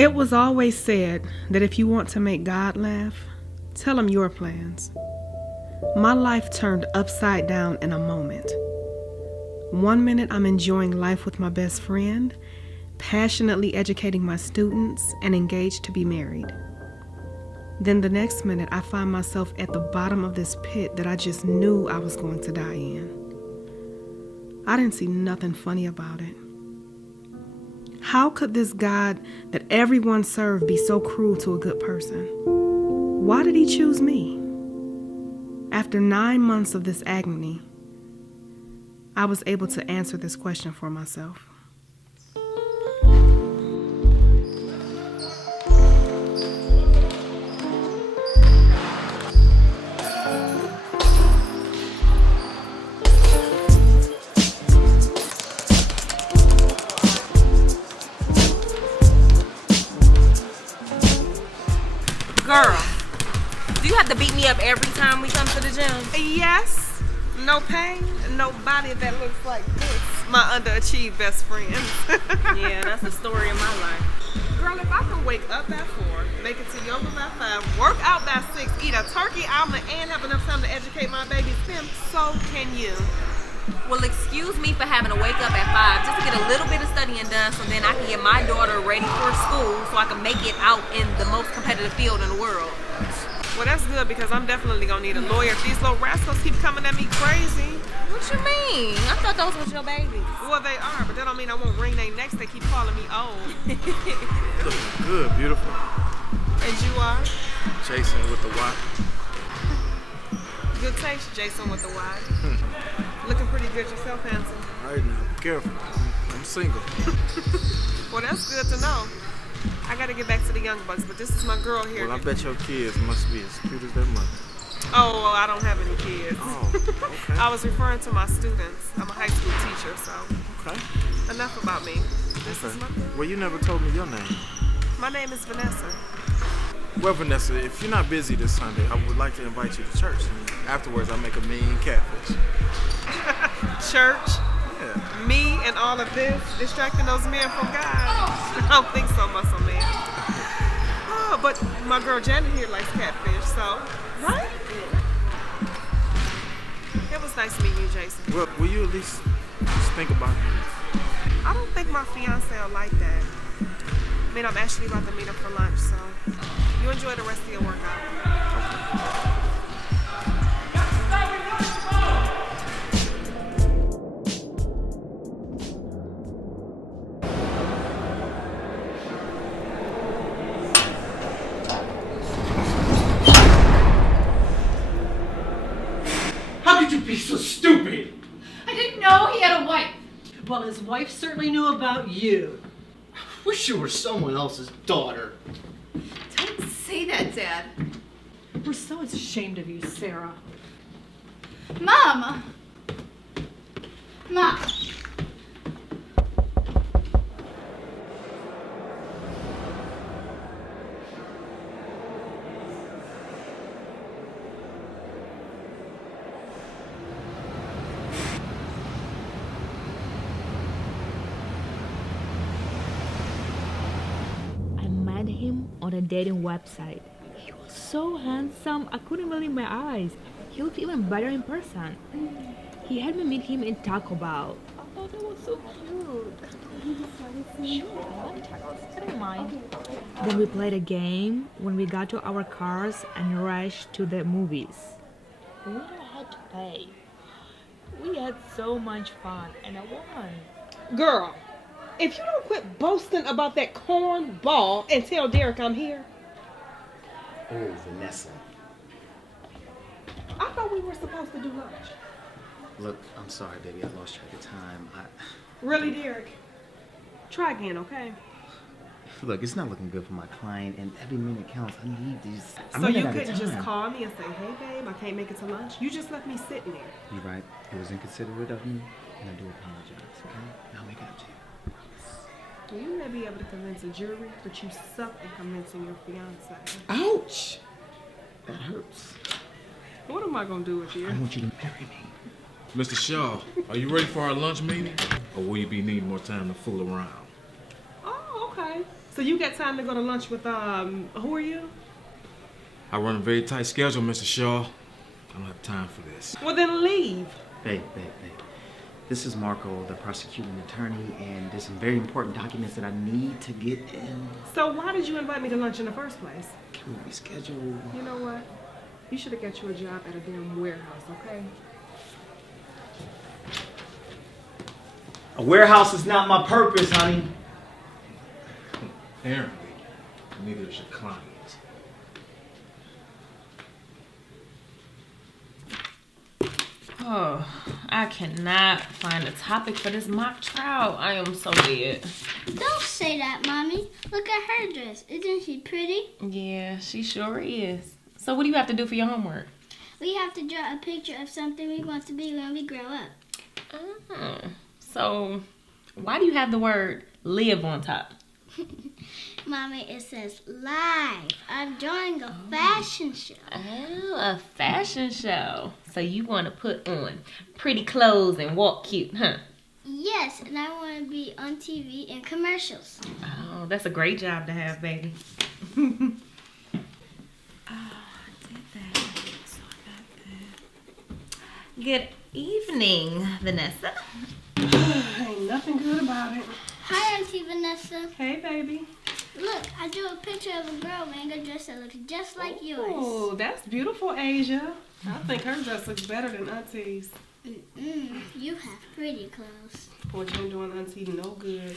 It was always said that if you want to make God laugh, tell him your plans. My life turned upside down in a moment. One minute I'm enjoying life with my best friend, passionately educating my students, and engaged to be married. Then the next minute I find myself at the bottom of this pit that I just knew I was going to die in. I didn't see nothing funny about it. How could this God that everyone served be so cruel to a good person? Why did he choose me? After 9 months of this agony, I was able to answer this question for myself. Girl, do you have to beat me up every time we come to the gym? Yes. No pain, no body that looks like this. My underachieved best friend. Yeah, that's the story of my life. Girl, if I can wake up at 4, make it to yoga by 5, work out by 6, eat a turkey omelet, and have enough time to educate my baby, then so can you. Well, excuse me for having to wake up at 5 just to get a little bit of studying done so then I can get my daughter ready for school so I can make it out in the most competitive field in the world. Well, that's good because I'm definitely gonna need a lawyer if these little rascals keep coming at me crazy. What you mean? I thought those was your babies. Well, they are, but that don't mean I won't wring their necks. They keep calling me old. Looking good, beautiful. And you are? Jason with the Y. Good taste, Jason with the Y. Looking pretty good yourself, handsome. All right, now, be careful. I'm single. Well, that's good to know. I gotta get back to the young bucks, but this is my girl here. Well, I bet your kids must be as cute as their mother. Oh, well, I don't have any kids. Oh, okay. I was referring to my students. I'm a high school teacher, so Okay. enough about me. This is my girl. Well, you never told me your name. My name is Vanessa. Well, Vanessa, if you're not busy this Sunday, I would like to invite you to church. And afterwards, I'll make a mean catfish. Church? Yeah. Me and all of this distracting those men from God? I don't think so, muscle man. Oh, but my girl Janet here likes catfish, so. Right? It was nice meeting you, Jason. Well, will you at least just think about it? I don't think my fiance will like that. I mean, I'm actually about to meet him for lunch, so you enjoy the rest of your workout. How could you be so stupid? I didn't know he had a wife. Well, his wife certainly knew about you. Wish you were someone else's daughter. Don't say that, Dad. We're so ashamed of you, Sarah. Mom! Mom! I met him on a dating website. He was so handsome, I couldn't believe my eyes. He looked even better in person. He had me meet him in Taco Bell. Oh, that was so cute. Sure, I like tacos. I don't mind. Then we played a game when we got to our cars and rushed to the movies. We don't had to pay. We had so much fun and I won. Girl, if you don't quit boasting about that corn ball and tell Derek I'm here. Oh, Vanessa. I thought we were supposed to do lunch. Look, I'm sorry, baby. I lost track of time. Really, Derek? Try again, okay? Look, it's not looking good for my client, and every minute counts. I need these. So you couldn't just call me and say, hey, babe, I can't make it to lunch? You just left me sitting there. You're right. It was inconsiderate of me, and I do apologize, okay? I'll make it up to you. You may be able to convince a jury, but you suck at convincing your fiance. Ouch! That hurts. What am I going to do with you? I want you to marry me. Mr. Shaw, are you ready for our lunch meeting? Or will you be needing more time to fool around? Oh, okay. So you got time to go to lunch with, who are you? I run a very tight schedule, Mr. Shaw. I don't have time for this. Well, then leave. Babe. This is Marco, the prosecuting attorney, and there's some very important documents that I need to get in. So why did you invite me to lunch in the first place? Can we reschedule? You know what? You should have got you a job at a damn warehouse, okay? A warehouse is not my purpose, honey. Apparently, neither is your client. Oh, I cannot find a topic for this mock trial. I am so dead. Don't say that, Mommy. Look at her dress. Isn't she pretty? Yeah, she sure is. So what do you have to do for your homework? We have to draw a picture of something we want to be when we grow up. So why do you have the word live on top? Mommy, it says live. I'm drawing a fashion show. Oh, a fashion show. So you want to put on pretty clothes and walk cute, huh? Yes, and I want to be on TV in commercials. Oh, that's a great job to have, baby. Good evening, Vanessa. Ain't nothing good about it. Hi, Auntie Vanessa. Hey, baby. Look, I drew a picture of a girl wearing a dress that looks just like yours. Oh, that's beautiful, Asia. I think her dress looks better than Auntie's. You have pretty clothes. What you doing, Auntie? No good.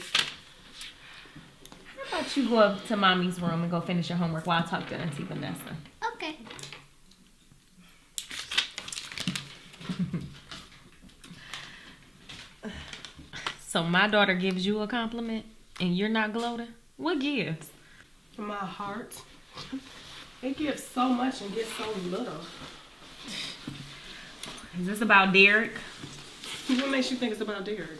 How about you go up to Mommy's room and go finish your homework while I talk to Auntie Vanessa? Okay. So my daughter gives you a compliment and you're not gloating? What gives? My heart. It gives so much and gets so little. Is this about Derek? What makes you think it's about Derek?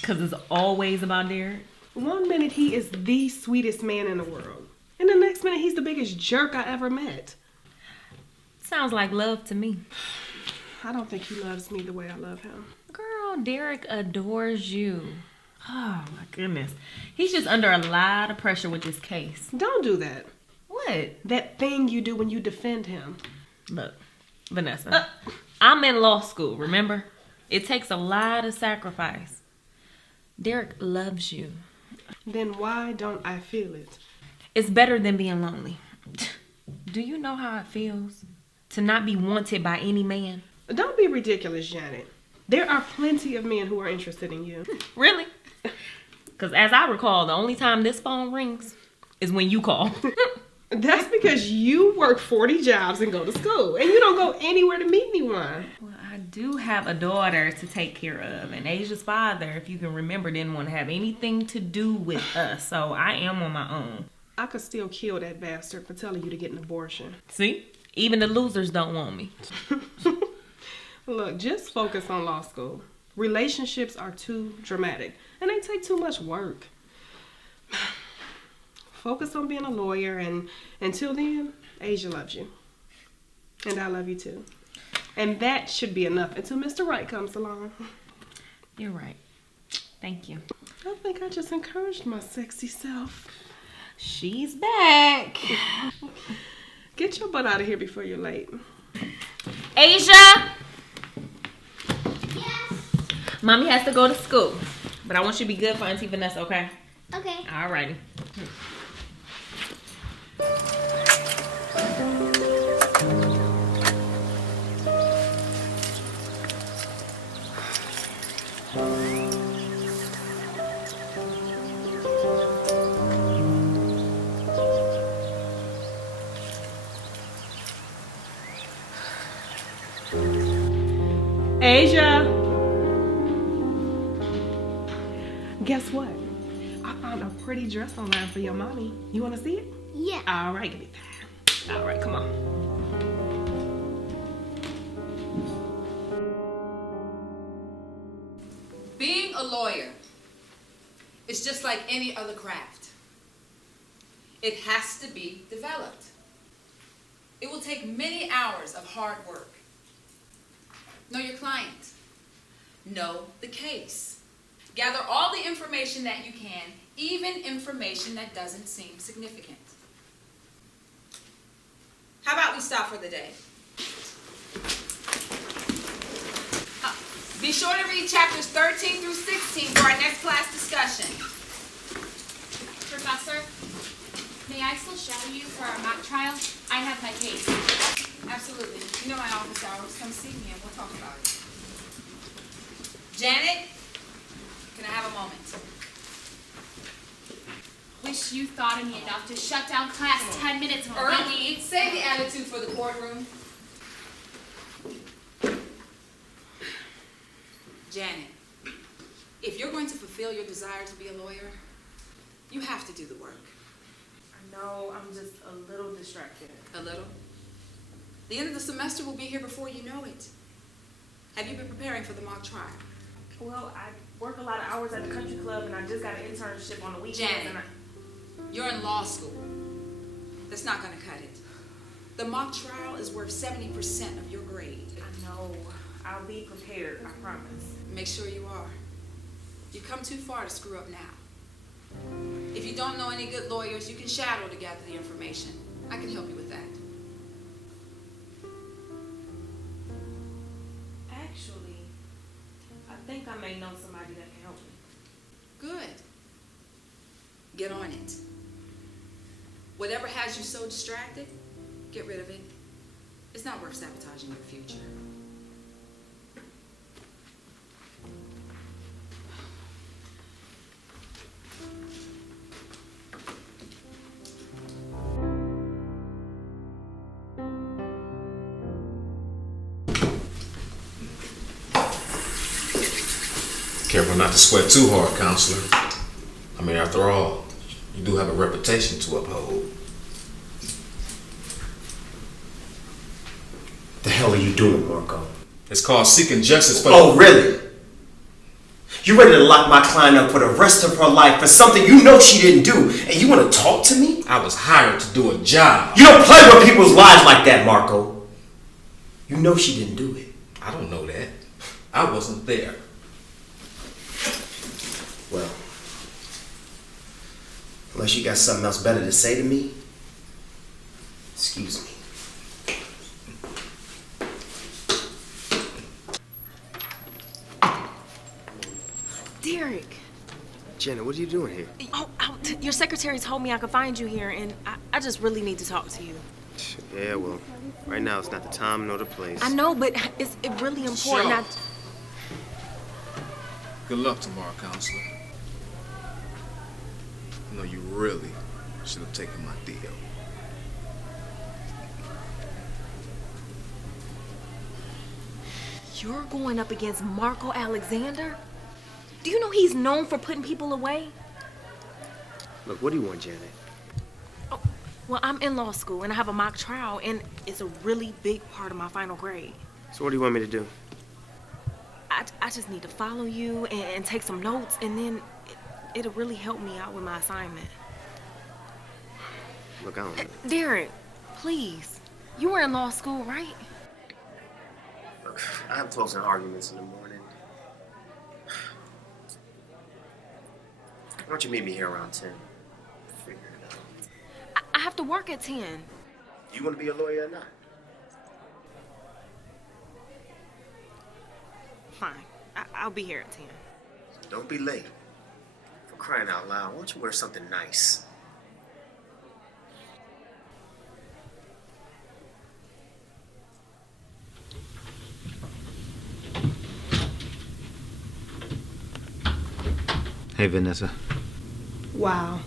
Because it's always about Derek. One minute he is the sweetest man in the world. And the next minute he's the biggest jerk I ever met. Sounds like love to me. I don't think he loves me the way I love him. Girl, Derek adores you. Oh my goodness. He's just under a lot of pressure with this case. Don't do that. What? That thing you do when you defend him. Look, Vanessa, I'm in law school, remember? It takes a lot of sacrifice. Derek loves you. Then why don't I feel it? It's better than being lonely. Do you know how it feels to not be wanted by any man? Don't be ridiculous, Janet. There are plenty of men who are interested in you. Really? Because as I recall, the only time this phone rings is when you call. That's because you work 40 jobs and go to school, and you don't go anywhere to meet anyone. Well, I do have a daughter to take care of, and Asia's father, if you can remember, didn't want to have anything to do with us, so I am on my own. I could still kill that bastard for telling you to get an abortion. See? Even the losers don't want me. Look, just focus on law school. Relationships are too dramatic, and they take too much work. Focus on being a lawyer, and until then, Asia loves you. And I love you too. And that should be enough until Mr. Right comes along. You're right. Thank you. I think I just encouraged my sexy self. She's back. Get your butt out of here before you're late. Asia! Yes. Mommy has to go to school, but I want you to be good for Auntie Vanessa, okay? Okay. Alrighty. Asia! Guess what? I found a pretty dress online for your mommy. You want to see it? Yeah. All right, give me that. All right, come on. Being a lawyer is just like any other craft. It has to be developed. It will take many hours of hard work. Know your client. Know the case. Gather all the information that you can, even information that doesn't seem significant. How about we stop for the day? Be sure to read chapters 13 through 16 for our next class discussion. Professor, may I still shadow you for our mock trial? I have my case. Absolutely. You know my office hours. Come see me and we'll talk about it. Janet, can I have a moment? Wish you thought of me enough to shut down class 10 minutes Early. Save the attitude for the courtroom. Janet, if you're going to fulfill your desire to be a lawyer, you have to do the work. I know, I'm just a little distracted. A little? The end of the semester will be here before you know it. Have you been preparing for the mock trial? Well, I work a lot of hours at the country club and I just got an internship on the weekends. Janet, you're in law school. That's not going to cut it. The mock trial is worth 70% of your grade. I know. I'll be prepared, I promise. Make sure you are. You've come too far to screw up now. If you don't know any good lawyers, you can shadow to gather the information. I can help you with that. Actually, I think I may know somebody that can help me. Good. Get on it. Whatever has you so distracted, get rid of it. It's not worth sabotaging your future. Careful not to sweat too hard, counselor. I mean, after all, you do have a reputation to uphold. The hell are you doing, Marco? It's called seeking justice for... Oh, really? You ready to lock my client up for the rest of her life for something you know she didn't do, and you want to talk to me? I was hired to do a job. You don't play with people's lives like that, Marco. You know she didn't do it. I don't know that. I wasn't there. Well, unless you got something else better to say to me, excuse me. Derek. Jenna, what are you doing here? Oh, your secretary told me I could find you here, and I just really need to talk to you. Yeah, well, right now it's not the time nor the place. I know, but it's really important. Sure. Good luck tomorrow, counselor. You know, you really should have taken my deal. You're going up against Marco Alexander? Do you know he's known for putting people away? Look, what do you want, Janet? Oh, well, I'm in law school, and I have a mock trial, and it's a really big part of my final grade. So what do you want me to do? I just need to follow you and take some notes, and then it'll really help me out with my assignment. Look, I don't know. Derek, please. You were in law school, right? Look, I have talks and arguments in the morning. Why don't you meet me here around 10? Figure it out. I have to work at 10. Do you want to be a lawyer or not? Fine. I'll be here at 10. Don't be late. For crying out loud, why don't you wear something nice? Hey, Vanessa. Wow.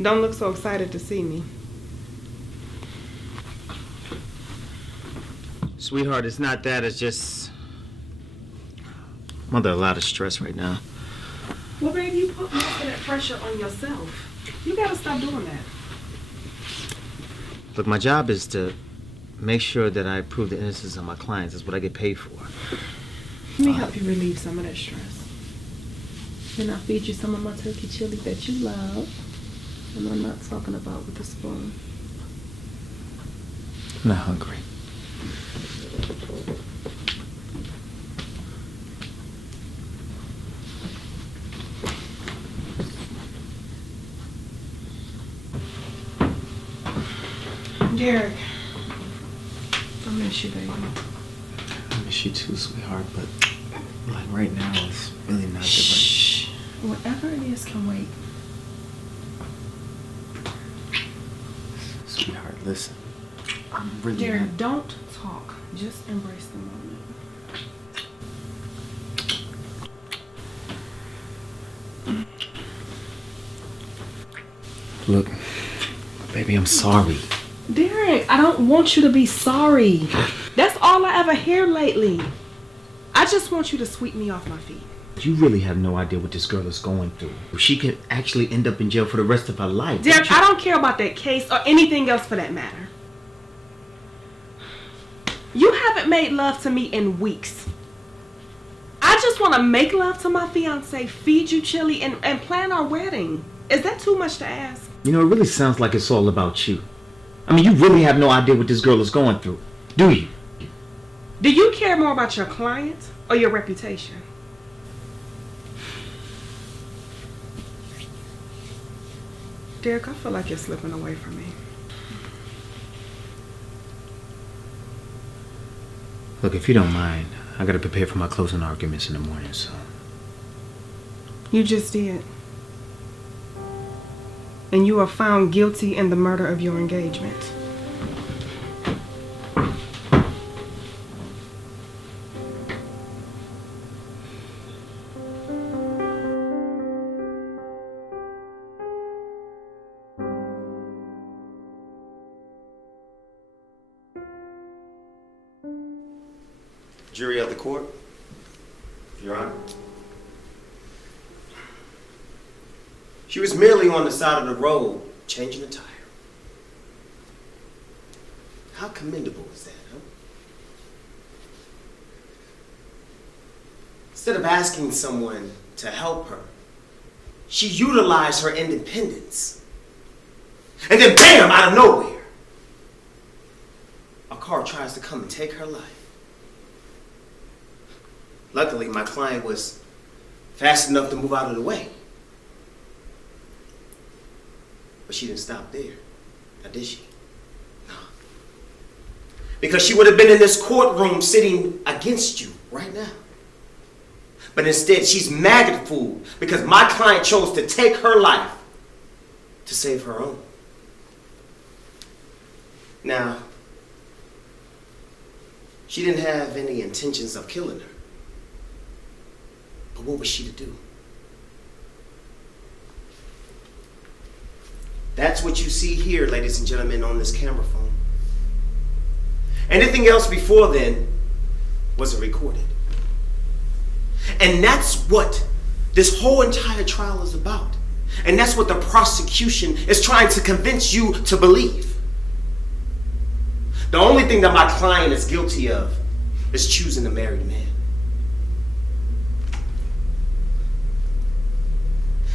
Don't look so excited to see me. Sweetheart, it's not that, it's just... I'm under a lot of stress right now. Well, baby, you put most of that pressure on yourself. You gotta stop doing that. Look, my job is to make sure that I prove the innocence of my clients. That's what I get paid for. Let me help you relieve some of that stress. And I'll feed you some of my turkey chili that you love. And I'm not talking about with a spoon. I'm not hungry. Derek, I miss you, baby. I miss you too, sweetheart, but like right now, it's really not Shh. Whatever it is can wait. Sweetheart, listen. I'm really Derek, not... don't talk. Just embrace the moment. Look, baby, I'm sorry. Derek, I don't want you to be sorry. That's all I ever hear lately. I just want you to sweep me off my feet. You really have no idea what this girl is going through. She could actually end up in jail for the rest of her life. Derek, I don't care about that case or anything else for that matter. You haven't made love to me in weeks. I just want to make love to my fiance, feed you chili, and plan our wedding. Is that too much to ask? You know, it really sounds like it's all about you. I mean, you really have no idea what this girl is going through, do you? Do you care more about your client or your reputation? Derek, I feel like you're slipping away from me. Look, if you don't mind, I gotta prepare for my closing arguments in the morning, so... You just did. And you are found guilty in the murder of your engagement. Jury of the court. Your Honor. She was merely on the side of the road changing a tire. How commendable is that, huh? Instead of asking someone to help her, she utilized her independence. And then bam, out of nowhere, a car tries to come and take her life. Luckily, my client was fast enough to move out of the way. But she didn't stop there. Now, did she? No. Because she would have been in this courtroom sitting against you right now. But instead, she's maggot fooled because my client chose to take her life to save her own. Now, she didn't have any intentions of killing her. But what was she to do? That's what you see here, ladies and gentlemen, on this camera phone. Anything else before then wasn't recorded. And that's what this whole entire trial is about. And that's what the prosecution is trying to convince you to believe. The only thing that my client is guilty of is choosing a married man.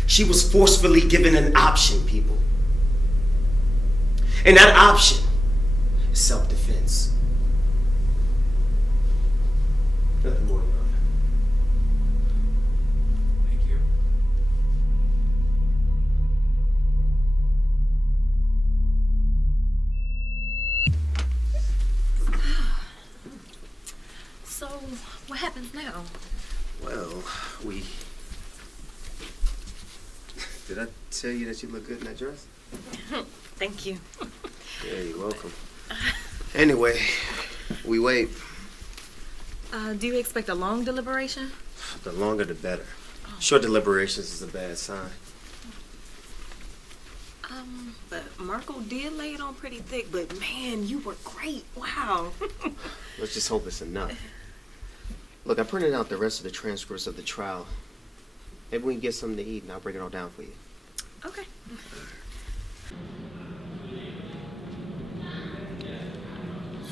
She was forcefully given an option, people. And that option is self-defense. Nothing more, Your Honor. Thank you. So, what happens now? Well, Did I tell you that you look good in that dress? Thank you. Yeah, you're welcome. Anyway, we wait. Do you expect a long deliberation? The longer the better. Short deliberations is a bad sign. But Marco did lay it on pretty thick, but man, you were great. Wow. Let's just hope it's enough. Look, I printed out the rest of the transcripts of the trial. Maybe we can get something to eat and I'll break it all down for you. Okay.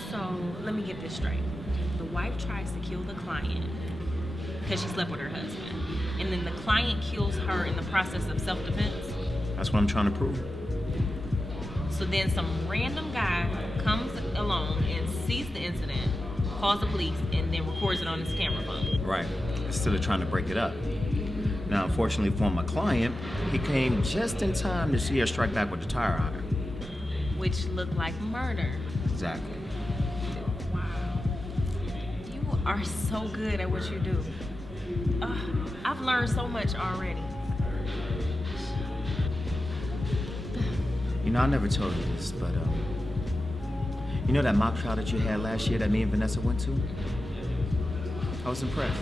So, let me get this straight. The wife tries to kill the client because she slept with her husband. And then the client kills her in the process of self-defense. That's what I'm trying to prove. So then some random guy comes along and sees the incident, calls the police, and then records it on his camera phone. Right. Instead of trying to break it up. Now, unfortunately for my client, he came just in time to see her strike back with the tire iron. which looked like murder. Exactly. Wow. You are so good at what you do. I've learned so much already. You know, I never told you this, but you know that mock trial that you had last year that me and Vanessa went to? I was impressed.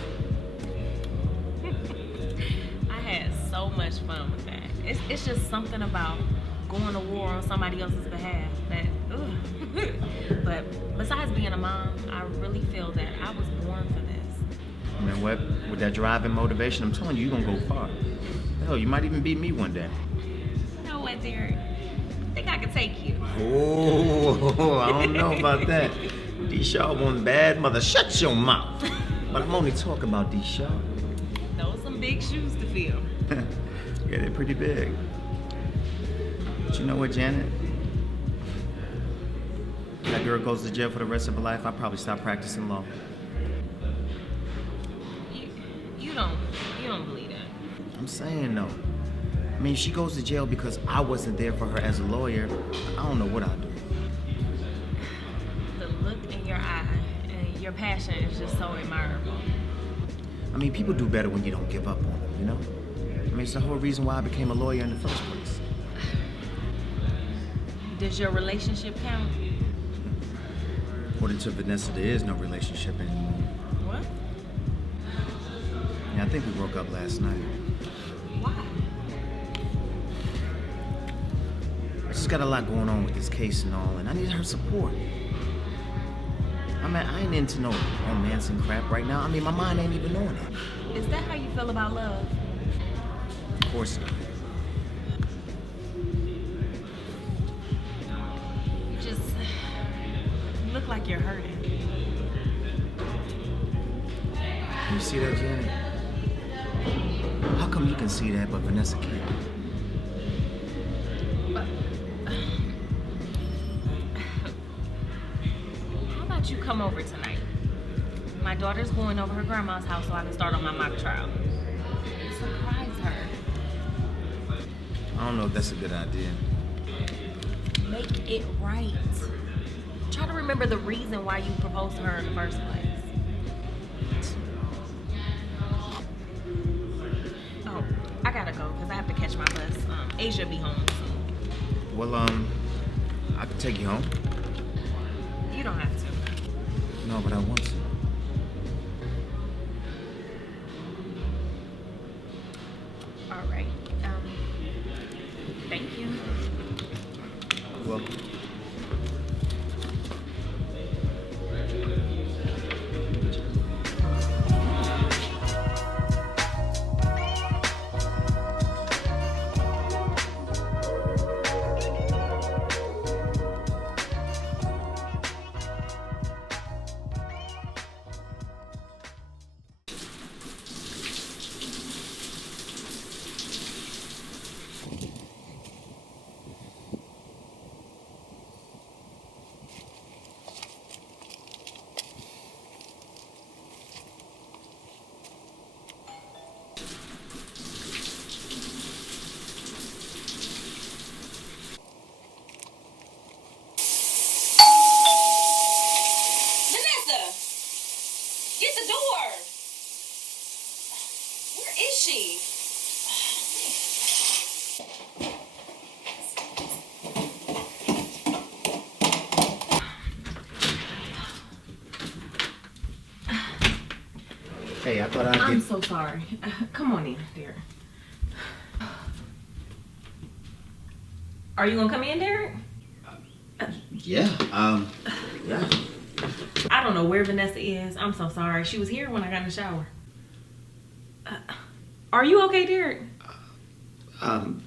I had so much fun with that. It's just something about going to war on somebody else's behalf that, But besides being a mom, I really feel that I was born for this. I mean, what, with that drive and motivation, I'm telling you, you're gonna go far. Hell, you might even beat me one day. You know what, Derek? I think I could take you. Oh, I don't know about that. D-Shaw one bad mother. Shut your mouth. But I'm only talking about D-Shaw. Those some big shoes to fill. Yeah, they're pretty big. But you know what, Janet? If that girl goes to jail for the rest of her life, I'll probably stop practicing law. You don't believe that. I'm saying no. I mean, if she goes to jail because I wasn't there for her as a lawyer, I don't know what I'll do. The look in your eye and your passion is just so admirable. I mean, people do better when you don't give up on them, you know? I mean, it's the whole reason why I became a lawyer in the first place. Does your relationship count? According to Vanessa, there is no relationship anymore. What? Yeah, I think we broke up last night. Why? I just got a lot going on with this case and all, and I need her support. I mean, I ain't into no romance and crap right now. I mean, my mind ain't even on it. Is that how you feel about love? Of course not. You just look like you're hurting. You see that, Janet? How come you can see that, but Vanessa can't? How about you come over tonight? My daughter's going over her grandma's house so I can start on my mock trial. Surprise her. I don't know if that's a good idea. Make it right. Try to remember the reason why you proposed to her in the first place. Oh, I gotta go because I have to catch my bus. Asia be home soon. Well, I can take you home. You don't have to. No, but I want to. All right. Thank you. You're welcome. Get the door! Where is she? Hey, I thought I'd I'm so sorry. Come on in, dear. Are you gonna come in, Derek? Yeah, yeah. I don't know where Vanessa is. I'm so sorry. She was here when I got in the shower. Are you okay, Derek? I'm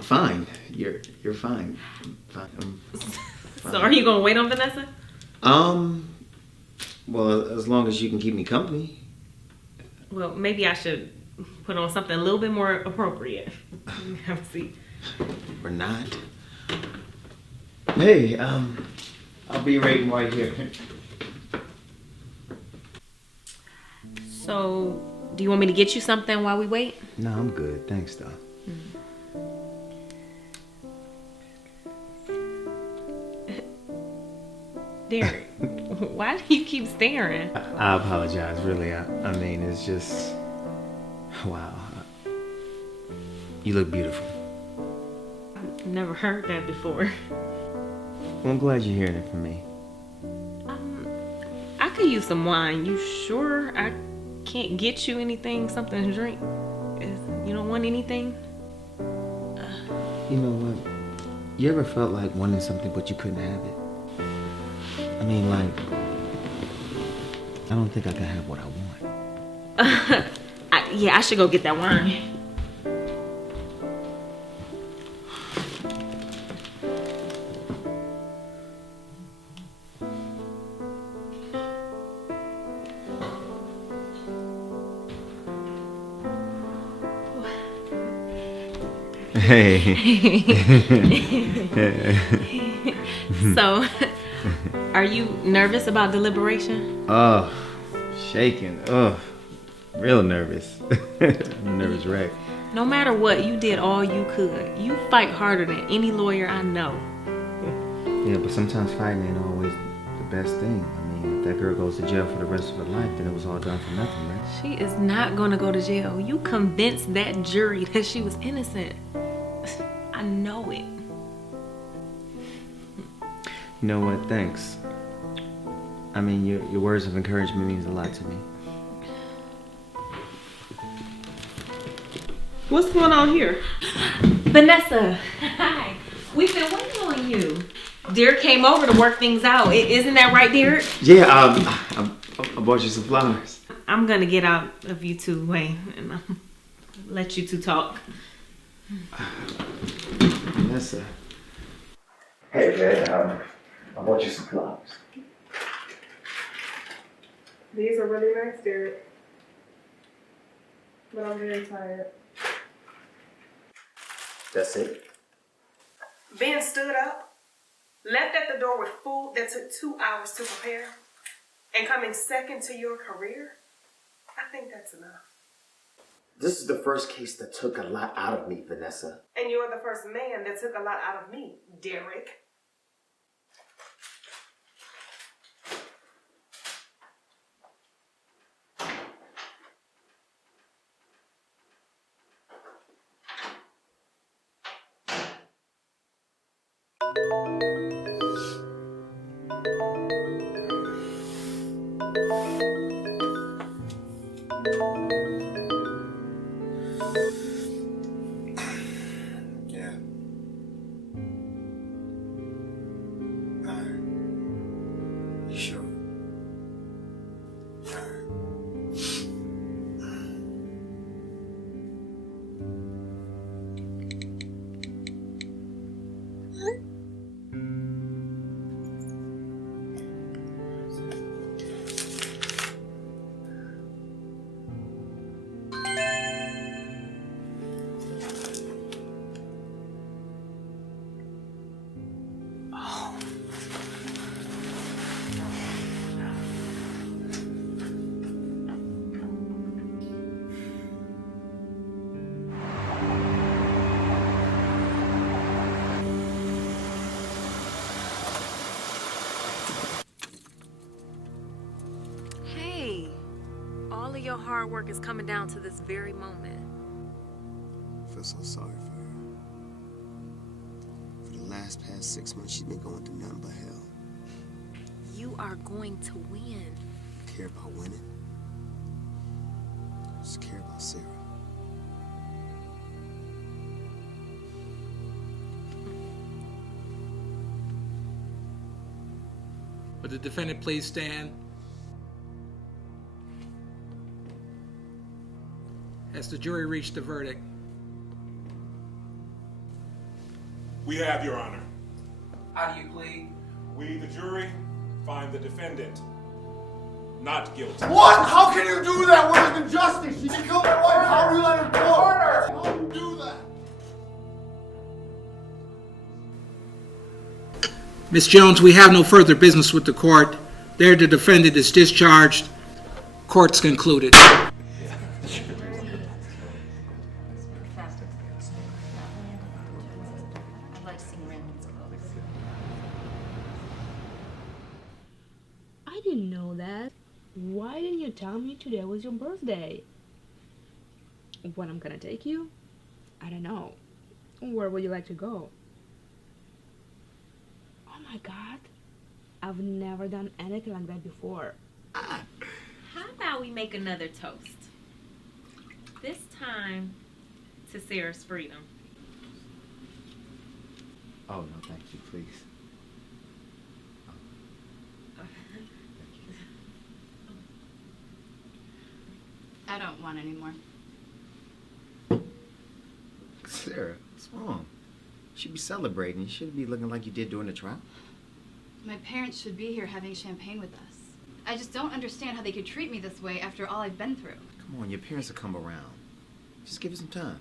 fine. You're fine. I'm fine. I'm fine. So are you gonna wait on Vanessa? Well, as long as you can keep me company. Well, maybe I should put on something a little bit more appropriate. Have a seat. We're not. Hey, I'll be right while you're here. So, do you want me to get you something while we wait? No, I'm good. Thanks, though. Derek, why do you keep staring? I apologize, really. I mean, it's just... Wow. You look beautiful. I've never heard that before. Well, I'm glad you're hearing it from me. I could use some wine. You sure I can't get you anything, something to drink? You don't want anything? You know what? You ever felt like wanting something but you couldn't have it? I mean, like, I don't think I can have what I want. Yeah, I should go get that wine. Hey. So, are you nervous about deliberation? Oh, shaking. Oh, real nervous. I'm a nervous wreck. No matter what, you did all you could. You fight harder than any lawyer I know. Yeah, but sometimes fighting ain't always the best thing. I mean, if that girl goes to jail for the rest of her life, then it was all done for nothing, right? She is not gonna go to jail. You convinced that jury that she was innocent. I know it. You know what? Thanks. I mean, your words of encouragement means a lot to me. What's going on here? Vanessa, hi. We've been waiting on you. Derek came over to work things out. Isn't that right, Derek? Yeah, I bought you some flowers. I'm gonna get out of you two way and let you two talk. Vanessa. Hey, man, I bought you some flowers. These are really nice, Derek. But I'm very tired. That's it? Ben stood up, left at the door with food that took 2 hours to prepare, and coming second to your career? I think that's enough. This is the first case that took a lot out of me, Vanessa. And you're the first man that took a lot out of me, Derek. Yeah. You sure? Hey, all of your hard work is coming down to this very moment. I feel so sorry for her. For the past 6 months, she's been going through nothing but hell. You are going to win. I care about winning. I just care about Sarah. Would the defendant please stand? Has the jury reached a verdict? We have, Your Honor. How do you plead? We, the jury, find the defendant not guilty. What? How can you do that? What is injustice? She killed my wife. How do you let her go? How do you do that? Ms. Jones, we have no further business with the court. There, the defendant is discharged. Court's concluded. didn't know that. Why didn't you tell me today was your birthday? When I'm gonna take you? I don't know. Where would you like to go? Oh my god. I've never done anything like that before. How about we make another toast? This time to Sarah's freedom. Oh, no, thank you, please. I don't want any more. Sarah, what's wrong? You should be celebrating. You shouldn't be looking like you did during the trial. My parents should be here having champagne with us. I just don't understand how they could treat me this way after all I've been through. Come on, your parents will come around. Just give it some time.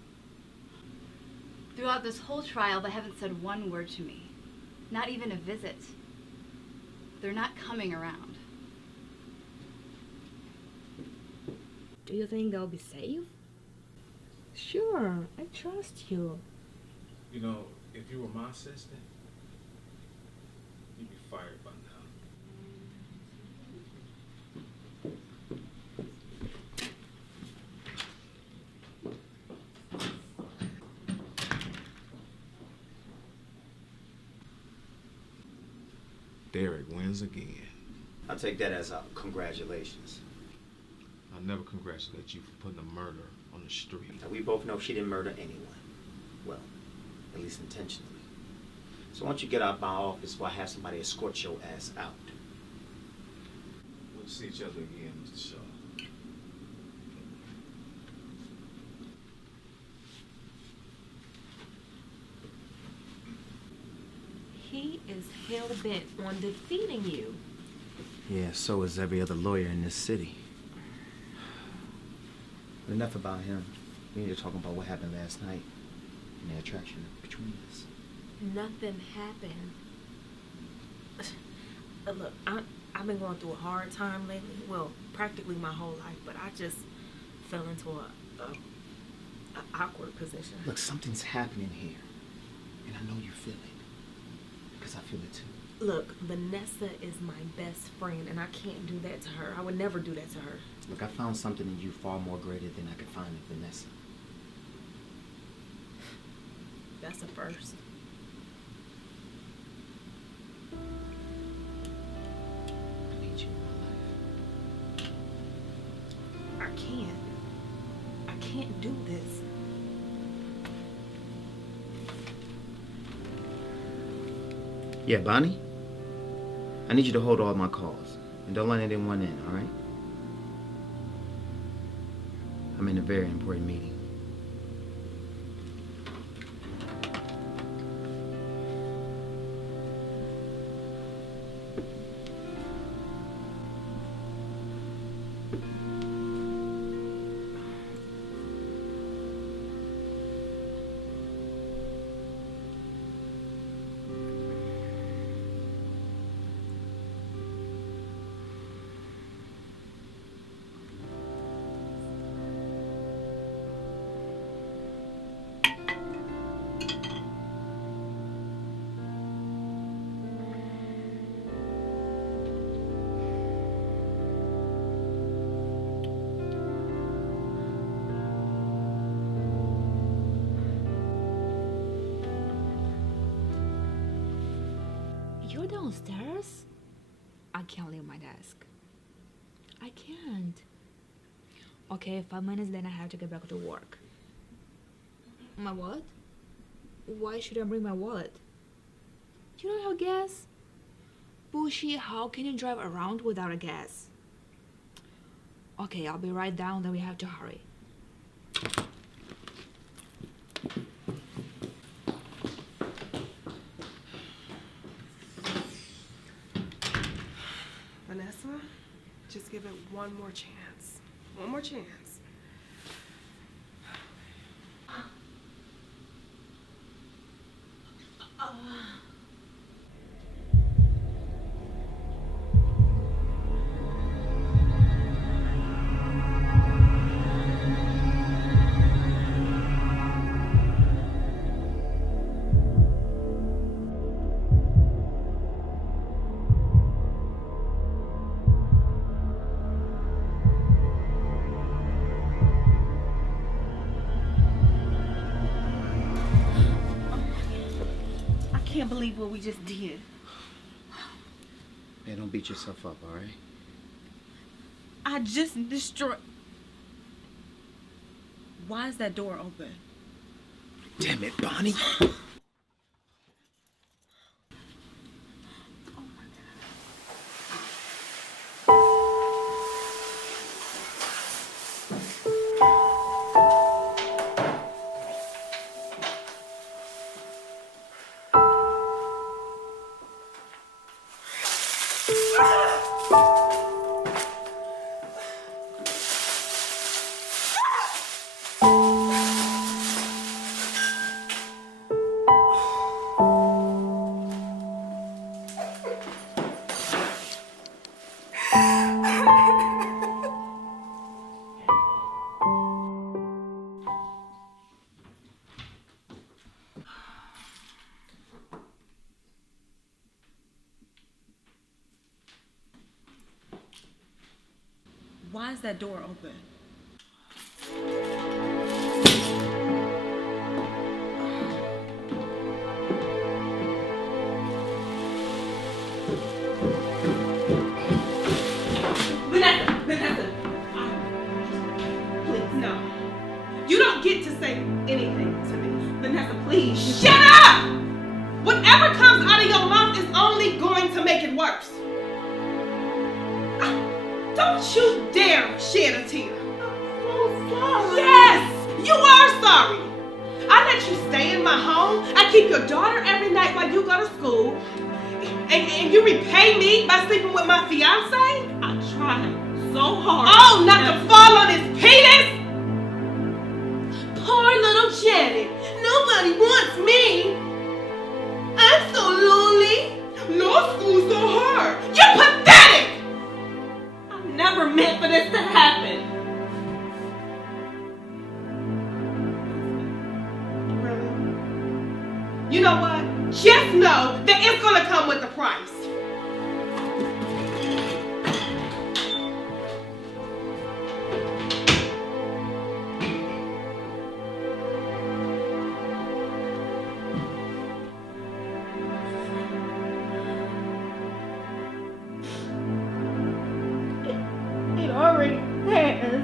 Throughout this whole trial, they haven't said one word to me. Not even a visit. They're not coming around. Do you think they'll be safe? Sure, I trust you. You know, if you were my assistant, you'd be fired by now. Derek wins again. I'll take that as a congratulations. I'll never congratulate you for putting a murder on the street. Now, we both know she didn't murder anyone. Well, at least intentionally. So why don't you get out of my office while I have somebody escort your ass out? We'll see each other again, Mr. Shaw. He is hell-bent on defeating you. Yeah, so is every other lawyer in this city. But enough about him. We need to talk about what happened last night and the attraction between us. Nothing happened. Look, I've been going through a hard time lately. Well, practically my whole life, but I just fell into a awkward position. Look, something's happening here. And I know you feel it. Because I feel it too. Look, Vanessa is my best friend, and I can't do that to her. I would never do that to her. Look, I found something in you far more greater than I could find in Vanessa. That's a first. I need you in my life. I can't do this. Yeah, Bonnie? I need you to hold all my calls. And don't let anyone in, all right? I'm in a very important meeting. You're downstairs? I can't leave my desk. I can't. Okay, 5 minutes, then I have to get back to work. My wallet? Why should I bring my wallet? You don't have gas? Bushy, how can you drive around without a gas? Okay, I'll be right down, then we have to hurry. Vanessa, just give it one more chance. One more chance. can't believe what we just did. Hey, don't beat yourself up, all right? I just destroyed. Why is that door open? Damn it, Bonnie. Why is that door open? Vanessa, please, no. You don't get to say anything to me. Vanessa, please, shut up! Whatever comes out of your mouth is only going to make it worse. Don't you dare shed a tear. I'm so sorry. Yes, you are sorry. I let you stay in my home. I keep your daughter every night while you go to school. And you repay me by sleeping with my fiance? I tried so hard. Oh, not to fall on his penis? Poor little Janet. Nobody wants me. I'm so lonely. Law school's so hard. You're pathetic. I never meant for this to happen. Really? You know what? Just know that it's gonna come with a price. It already has.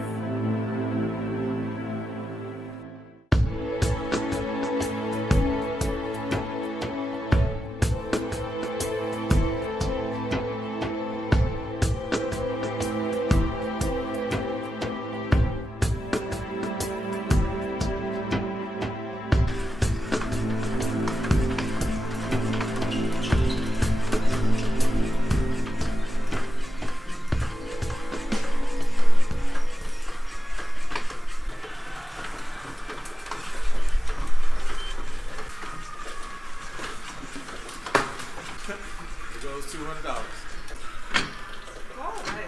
There goes $200. Go away.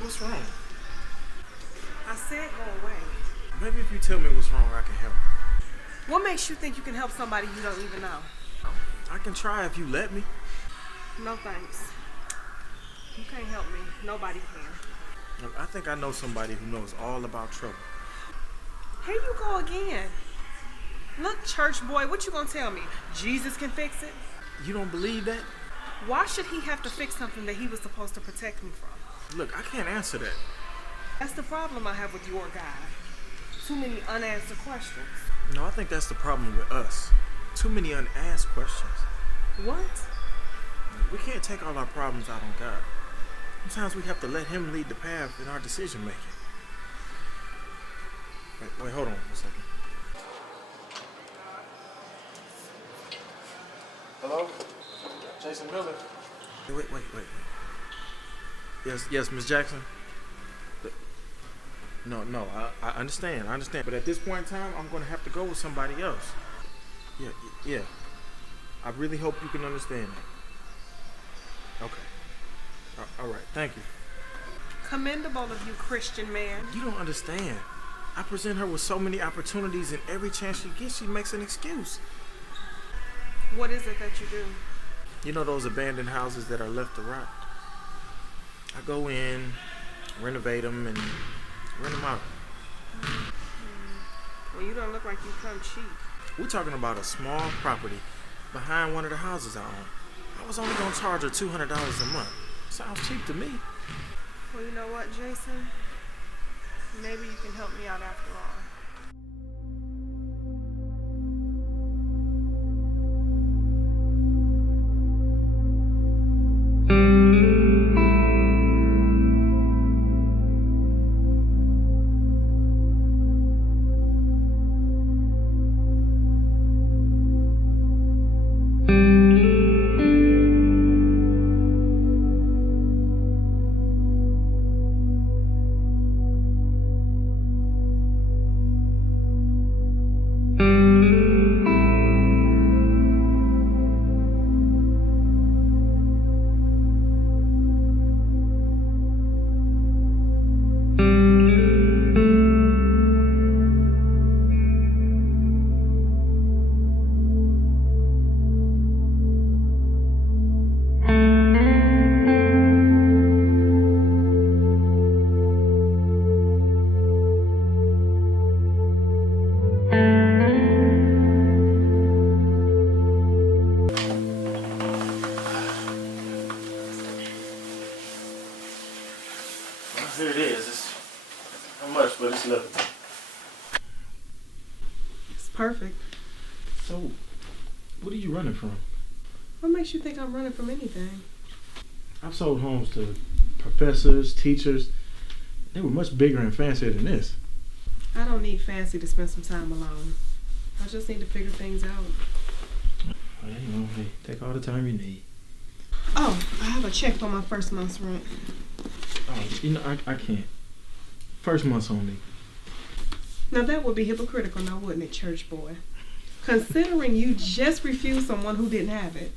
What's wrong? I said go away. Maybe if you tell me what's wrong, I can help. What makes you think you can help somebody you don't even know? I can try if you let me. No thanks. You can't help me. Nobody can. Look, I think I know somebody who knows all about trouble. Here you go again. Look, church boy, what you gonna tell me? Jesus can fix it? You don't believe that? Why should he have to fix something that he was supposed to protect me from? Look, I can't answer that. That's the problem I have with your guy. Too many unanswered questions. No, I think that's the problem with us. Too many unasked questions. What? We can't take all our problems out on God. Sometimes we have to let him lead the path in our decision making. Wait, hold on a second. Hello? Jason Miller? Wait. Yes, Miss Jackson? No, I understand. But at this point in time, I'm going to have to go with somebody else. Yeah. I really hope you can understand that. Okay. All right, thank you. Commendable of you, Christian man. You don't understand. I present her with so many opportunities, and every chance she gets, she makes an excuse. What is it that you do? You know those abandoned houses that are left to rot? I go in, renovate them, and rent them out. Well, you don't look like you come cheap. We're talking about a small property behind one of the houses I own. I was only gonna charge her $200 a month. Sounds cheap to me. Well, you know what, Jason? Maybe you can help me out after all. Here it is. It's how much, but it's nothing. It's perfect. So, what are you running from? What makes you think I'm running from anything? I've sold homes to professors, teachers. They were much bigger and fancier than this. I don't need fancy to spend some time alone. I just need to figure things out. Well, you know, hey, take all the time you need. Oh, I have a check for my first month's rent. Oh, you know, I can't. First month's only. Now that would be hypocritical now, wouldn't it, church boy? Considering you just refused someone who didn't have it.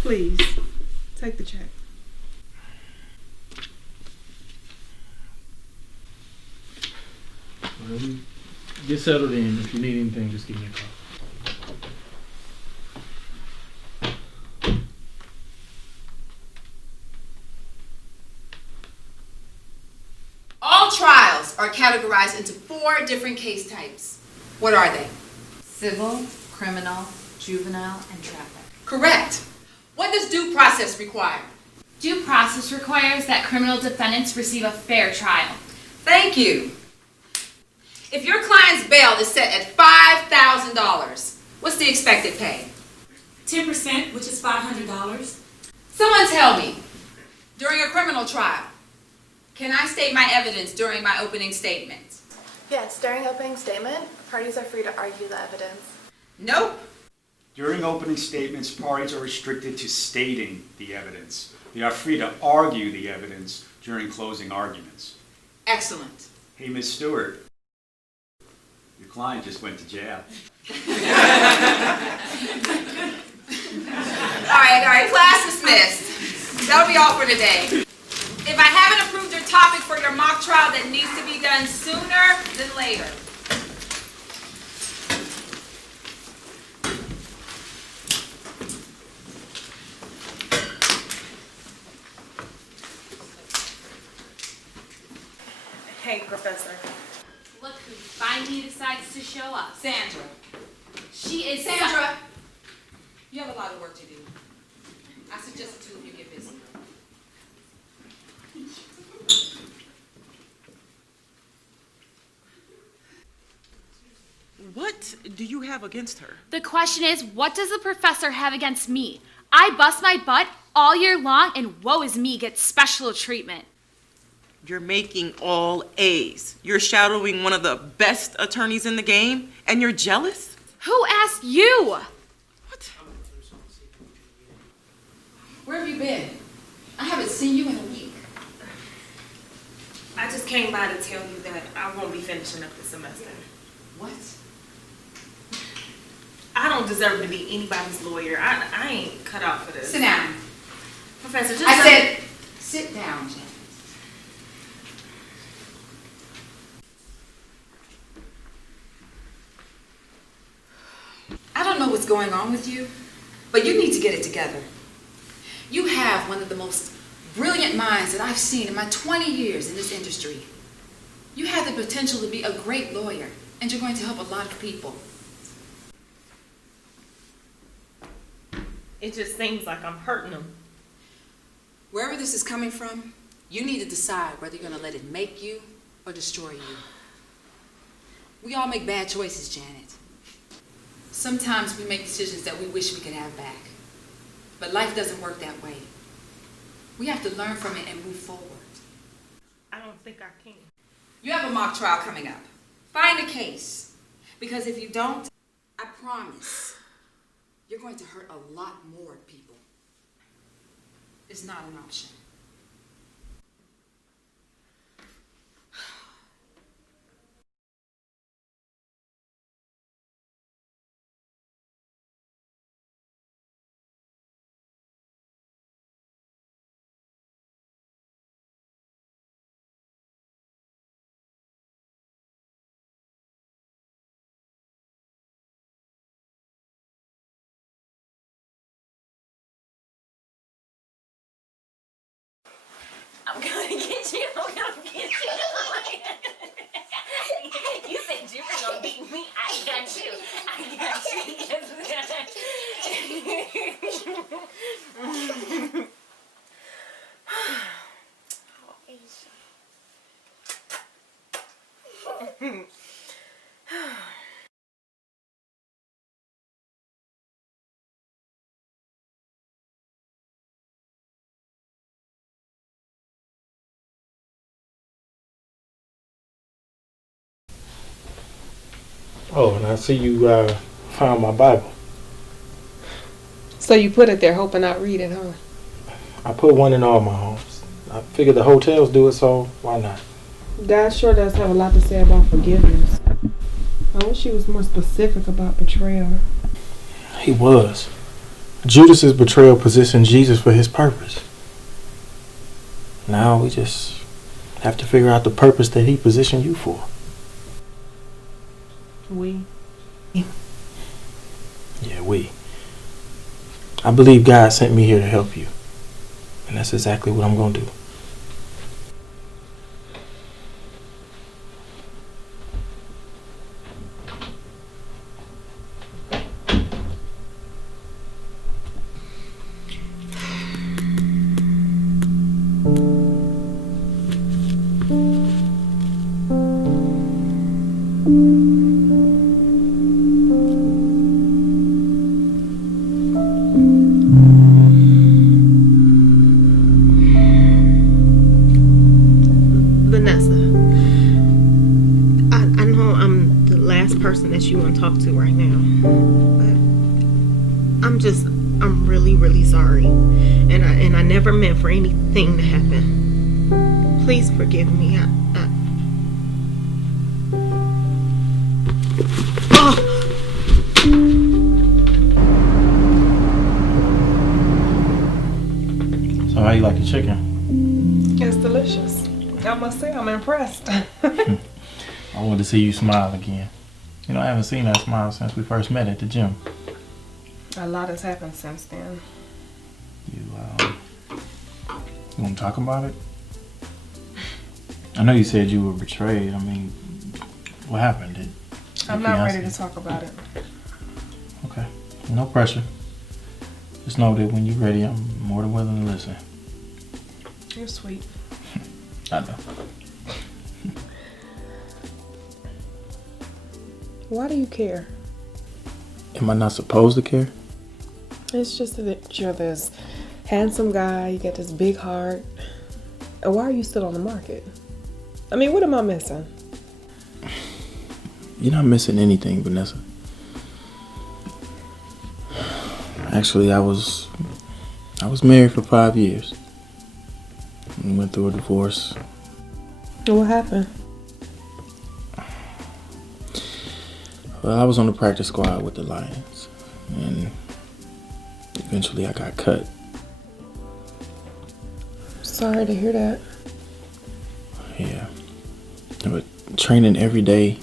Please, take the check. Well, get settled in. If you need anything, just give me a call. All trials are categorized into 4 different case types. What are they? Civil, criminal, juvenile, and traffic. Correct. What does due process require? Due process requires that criminal defendants receive a fair trial. Thank you. If your client's bail is set at $5,000, what's the expected pay? 10%, which is $500. Someone tell me, during a criminal trial, can I state my evidence during my opening statement? Yes, during opening statement, parties are free to argue the evidence. Nope. During opening statements, parties are restricted to stating the evidence. They are free to argue the evidence during closing arguments. Excellent. Hey, Ms. Stewart, your client just went to jail. All right, class dismissed. That'll be all for today. If I haven't approved your topic for your mock trial, that needs to be done sooner than later. Hey, Professor. Look who finally decides to show up. Sandra. She is Sandra, you have a lot of work to do. I suggest the two of you get busy. What do you have against her? The question is, what does the professor have against me? I bust my butt all year long, and woe is me gets special treatment. You're making all A's. You're shadowing one of the best attorneys in the game, and you're jealous? Who asked you? Where have you been? I haven't seen you in a week. I just came by to tell you that I won't be finishing up this semester. What? I don't deserve to be anybody's lawyer. I ain't cut out for this. Sit down. Professor, just... I said, sit down, Janet. I don't know what's going on with you, but you need to get it together. You have one of the most brilliant minds that I've seen in my 20 years in this industry. You have the potential to be a great lawyer, and you're going to help a lot of people. It just seems like I'm hurting him. Wherever this is coming from, you need to decide whether you're going to let it make you or destroy you. We all make bad choices, Janet. Sometimes we make decisions that we wish we could have back. But life doesn't work that way. We have to learn from it and move forward. I don't think I can. You have a mock trial coming up. Find a case. Because if you don't, I promise, you're going to hurt a lot more people. It's not an option. I'm gonna get you. I'm gonna get you. You said you were gonna beat me. I got you. I got you. Oh, and I see you found my Bible. So you put it there hoping I'd read it, huh? I put one in all my homes. I figured the hotels do it, so why not? God sure does have a lot to say about forgiveness. I wish he was more specific about betrayal. He was. Judas's betrayal positioned Jesus for his purpose. Now we just have to figure out the purpose that he positioned you for. We? Yeah, we. I believe God sent me here to help you. And that's exactly what I'm going to do. Person that you want to talk to right now, but I'm really sorry, and I never meant for anything to happen. Please forgive me. So how you like the chicken? It's delicious. I must say I'm impressed. I wanted to see you smile again. You know, I haven't seen that smile since we first met at the gym. A lot has happened since then. You want to talk about it? I know you said you were betrayed. I mean, what happened? I'm not ready to talk about it. Okay. No pressure. Just know that when you're ready, I'm more than willing to listen. You're sweet. I know. Why do you care? Am I not supposed to care? It's just that you're this handsome guy, you got this big heart. And why are you still on the market? I mean, what am I missing? You're not missing anything, Vanessa. Actually, I was married for 5 years. We went through a divorce. What happened? Well, I was on the practice squad with the Lions, and eventually I got cut. Sorry to hear that. Yeah. But training every day,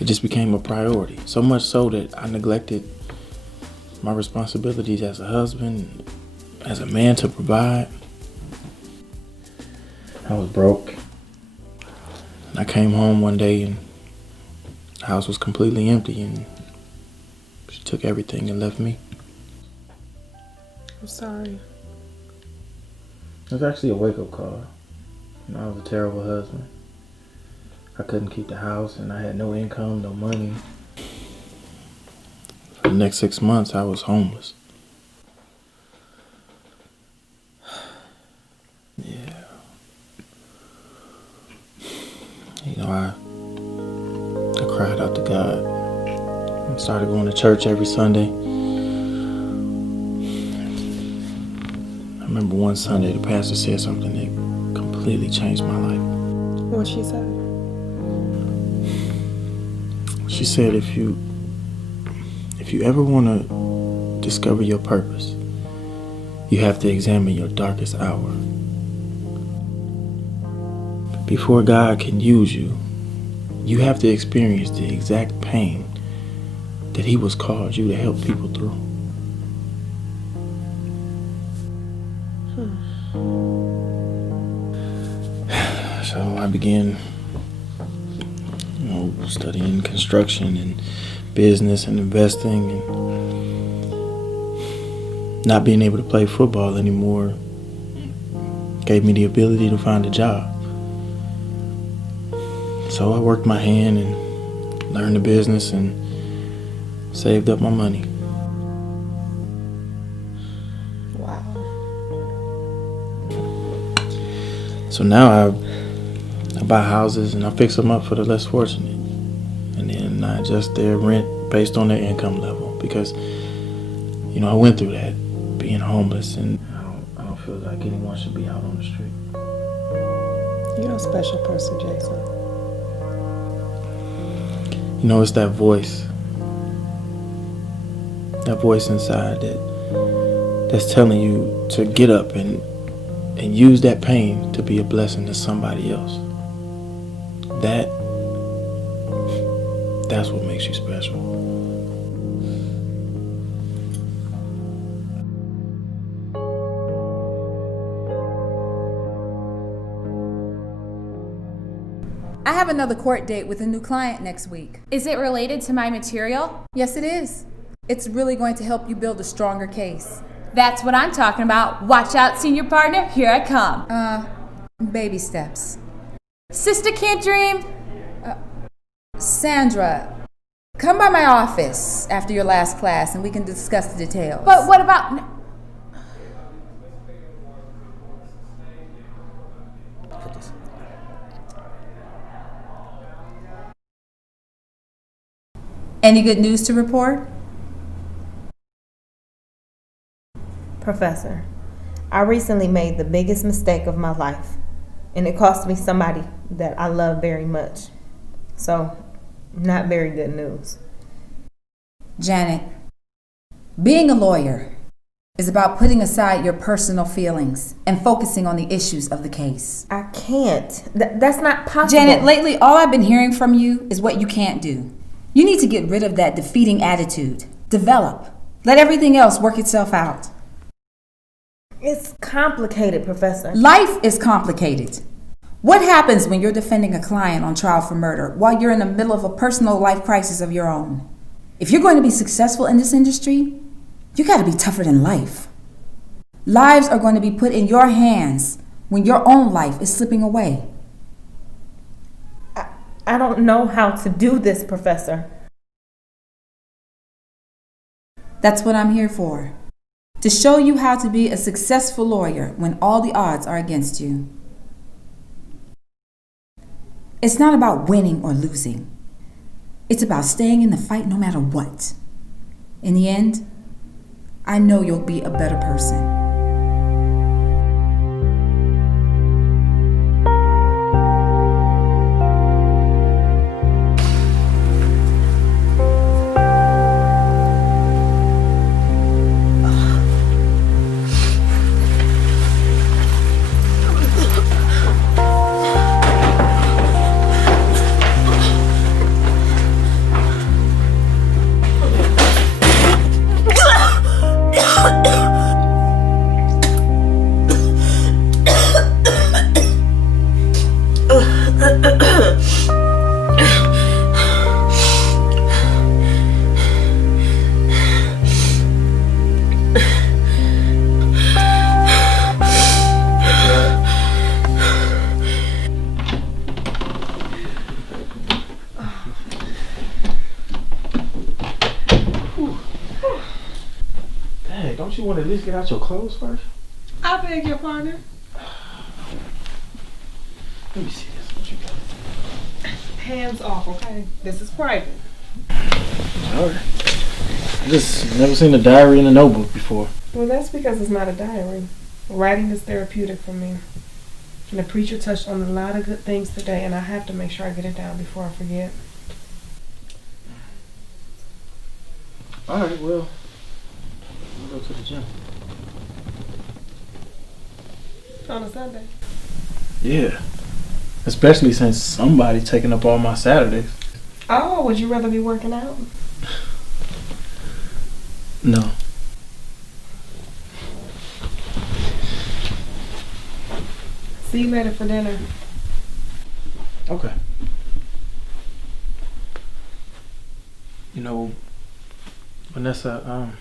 it just became a priority. So much so that I neglected my responsibilities as a husband, as a man to provide. I was broke. And I came home one day and the house was completely empty and she took everything and left me. I'm sorry. It was actually a wake-up call. I was a terrible husband. I couldn't keep the house, and I had no income, no money. For the next 6 months, I was homeless. Yeah. I cried out to God and started going to church every Sunday. I remember one Sunday the pastor said something that completely changed my life. What'd she say? She said if you ever want to discover your purpose, you have to examine your darkest hour. Before God can use you, you have to experience the exact pain that He was called you to help people through. So I began, studying construction and business and investing, and not being able to play football anymore gave me the ability to find a job. So I worked my hand and learned the business and saved up my money. Wow. So now I buy houses and I fix them up for the less fortunate. And then I adjust their rent based on their income level, because, I went through that, being homeless, and I don't feel like anyone should be out on the street. You're a special person, Jason. It's that voice inside that's telling you to get up and use that pain to be a blessing to somebody else. That's what makes you special. I have another court date with a new client next week. Is it related to my material? Yes, it is. It's really going to help you build a stronger case. That's what I'm talking about. Watch out, senior partner. Here I come. Baby steps. Sister can't dream. Sandra, come by my office after your last class and we can discuss the details. But what about... Any good news to report? Professor, I recently made the biggest mistake of my life, and it cost me somebody that I love very much. So, not very good news. Janet, being a lawyer is about putting aside your personal feelings and focusing on the issues of the case. I can't. That's not possible. Janet, lately all I've been hearing from you is what you can't do. You need to get rid of that defeating attitude. Develop. Let everything else work itself out. It's complicated, Professor. Life is complicated. What happens when you're defending a client on trial for murder while you're in the middle of a personal life crisis of your own? If you're going to be successful in this industry, you got to be tougher than life. Lives are going to be put in your hands when your own life is slipping away. I don't know how to do this, Professor. That's what I'm here for. To show you how to be a successful lawyer when all the odds are against you. It's not about winning or losing. It's about staying in the fight no matter what. In the end, I know you'll be a better person. Don't you want to at least get out your clothes first? I beg your pardon. Let me see this. What you got? Hands off, okay? This is private. Alright. I just never seen a diary in a notebook before. Well, that's because it's not a diary. Writing is therapeutic for me. And the preacher touched on a lot of good things today, and I have to make sure I get it down before I forget. Alright, well, I'll go to the gym. On a Sunday? Yeah. Especially since somebody's taking up all my Saturdays. Oh, would you rather be working out? No. See you later for dinner. Okay. You know, Vanessa,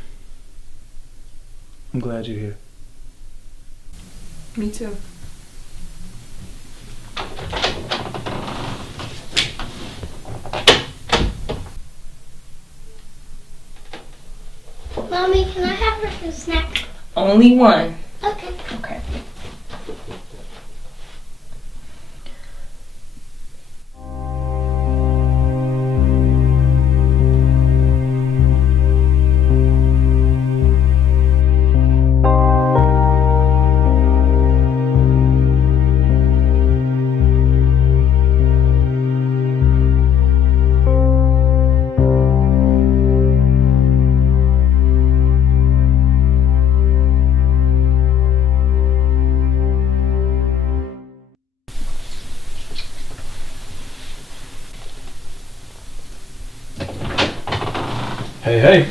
I'm glad you're here. Me too. Mommy, can I have a snack? Only one. Okay. Okay. Hey.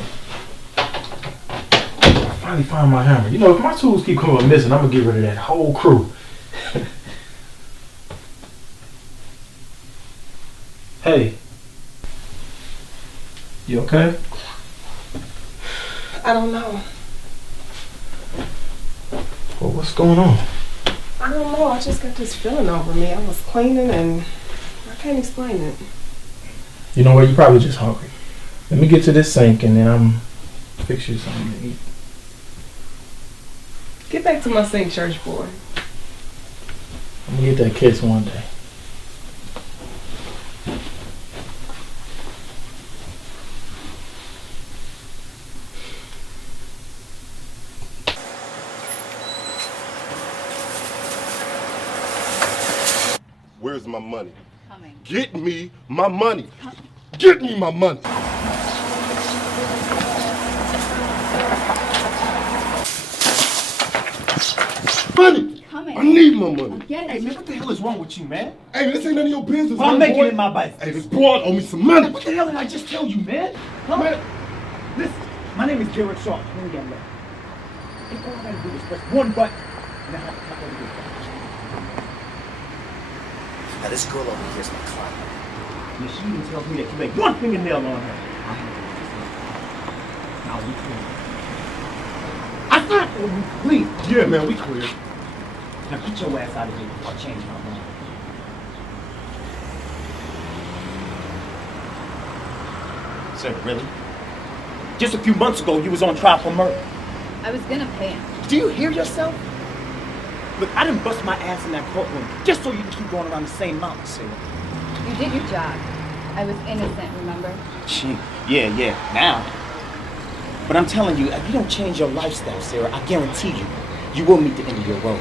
I finally found my hammer. You know, if my tools keep coming missing, I'm gonna get rid of that whole crew. Hey. You okay? I don't know. Well, what's going on? I don't know. I just got this feeling over me. I was cleaning and I can't explain it. You know what? You're probably just hungry. Let me get to this sink and then I'm fix you something to eat. Get back to my sink, church boy. I'm gonna get that kiss one day. Where's my money? Coming. Get me my money. Get me my money. Money. Coming. I need my money. Get it. Hey man, what the hell is wrong with you, man? Hey, this ain't none of your business. Well, I'm man, making boy. it my business. Hey, this broad owe me some money. What the hell did I just tell you, man? Huh? Man, listen, my name is Garrett Shaw. Let me get low. And all I gotta do is press one button, and I have to go to this button. Now this girl over here is my client. And she even tells me that you make one fingernail on her. Now we clear. I thought we clear. Yeah, man, we clear. Now get your ass out of here before I change my mind. Sir, really? Just a few months ago, you was on trial for murder. I was gonna pay him. Do you hear yourself? Look, I didn't bust my ass in that courtroom just so you can keep going around the same mountain, Sarah. You did your job. I was innocent, remember? Gee, yeah, now. But I'm telling you, if you don't change your lifestyle, Sarah, I guarantee you, you will meet the end of your road.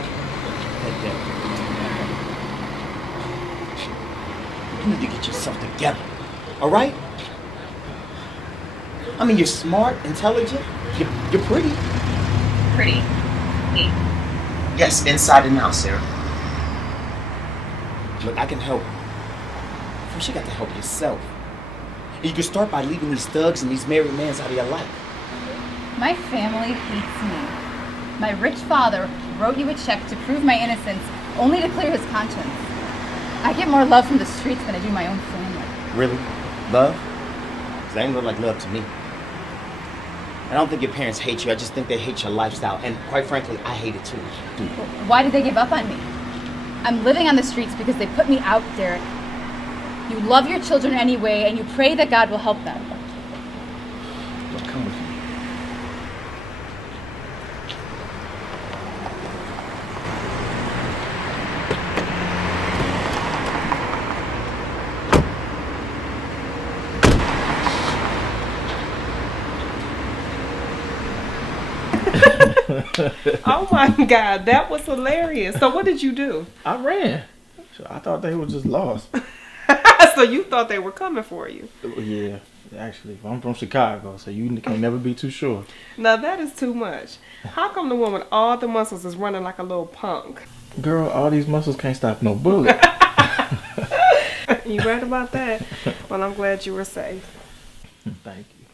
You need to get yourself together, all right? I mean, you're smart, intelligent, you're pretty. Pretty. Yes, inside and out, Sarah. Look, I can help you. First, you got to help yourself. And you can start by leaving these thugs and these married men out of your life. My family hates me. My rich father wrote you a check to prove my innocence, only to clear his conscience. I get more love from the streets than I do my own family. Really? Love? Because that ain't look like love to me. I don't think your parents hate you. I just think they hate your lifestyle. And quite frankly, I hate it too. Why did they give up on me? I'm living on the streets because they put me out, Derek. You love your children anyway, and you pray that God will help them. Look, come with me. Oh my God, that was hilarious. So what did you do? I ran. So I thought they were just lost. So you thought they were coming for you? Yeah, actually, I'm from Chicago, so you can never be too sure. Now that is too much. How come the one with all the muscles is running like a little punk? Girl, all these muscles can't stop no bullet. You right about that? Well, I'm glad you were safe. Thank you.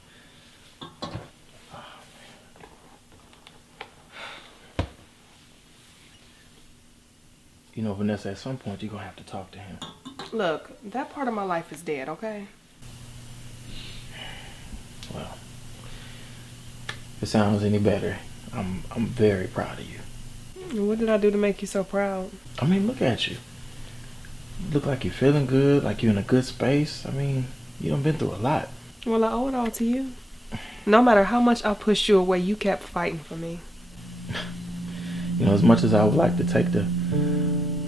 You know, Vanessa, at some point you're going to have to talk to him. Look, that part of my life is dead, okay? Well, if it sounds any better, I'm very proud of you. What did I do to make you so proud? I mean, look at you. You look like you're feeling good, like you're in a good space. I mean, you done been through a lot. Well, I owe it all to you. No matter how much I pushed you away, you kept fighting for me. You know, as much as I would like to take the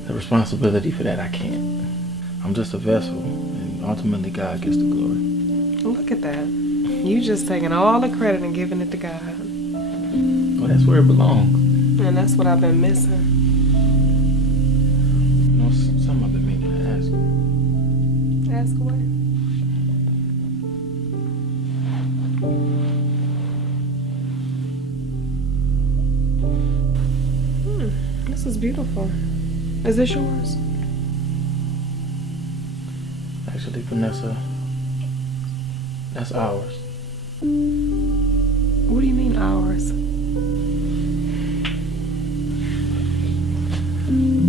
responsibility for that, I can't. I'm just a vessel, and ultimately God gets the glory. Look at that. You just taking all the credit and giving it to God. Well, that's where it belongs. And that's what I've been missing. You know, something I've been meaning to ask you. Ask away. This is beautiful. Is this yours? Actually, Vanessa, that's ours. What do you mean ours?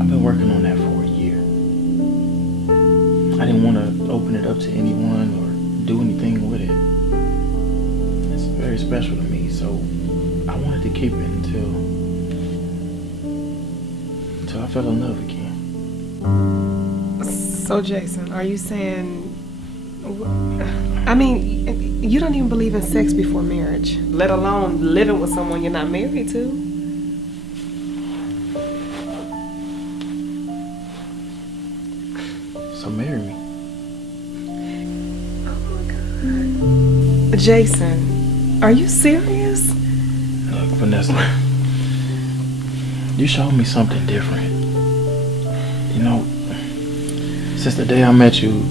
I've been working on that for a year. I didn't want to open it up to anyone or do anything with it. It's very special to me, so I wanted to keep it until I fell in love again. So, Jason, are you saying... I mean, you don't even believe in sex before marriage, let alone living with someone you're not married to. So marry me. Oh my God. Jason, are you serious? Look, Vanessa, you showed me something different. You know, since the day I met you,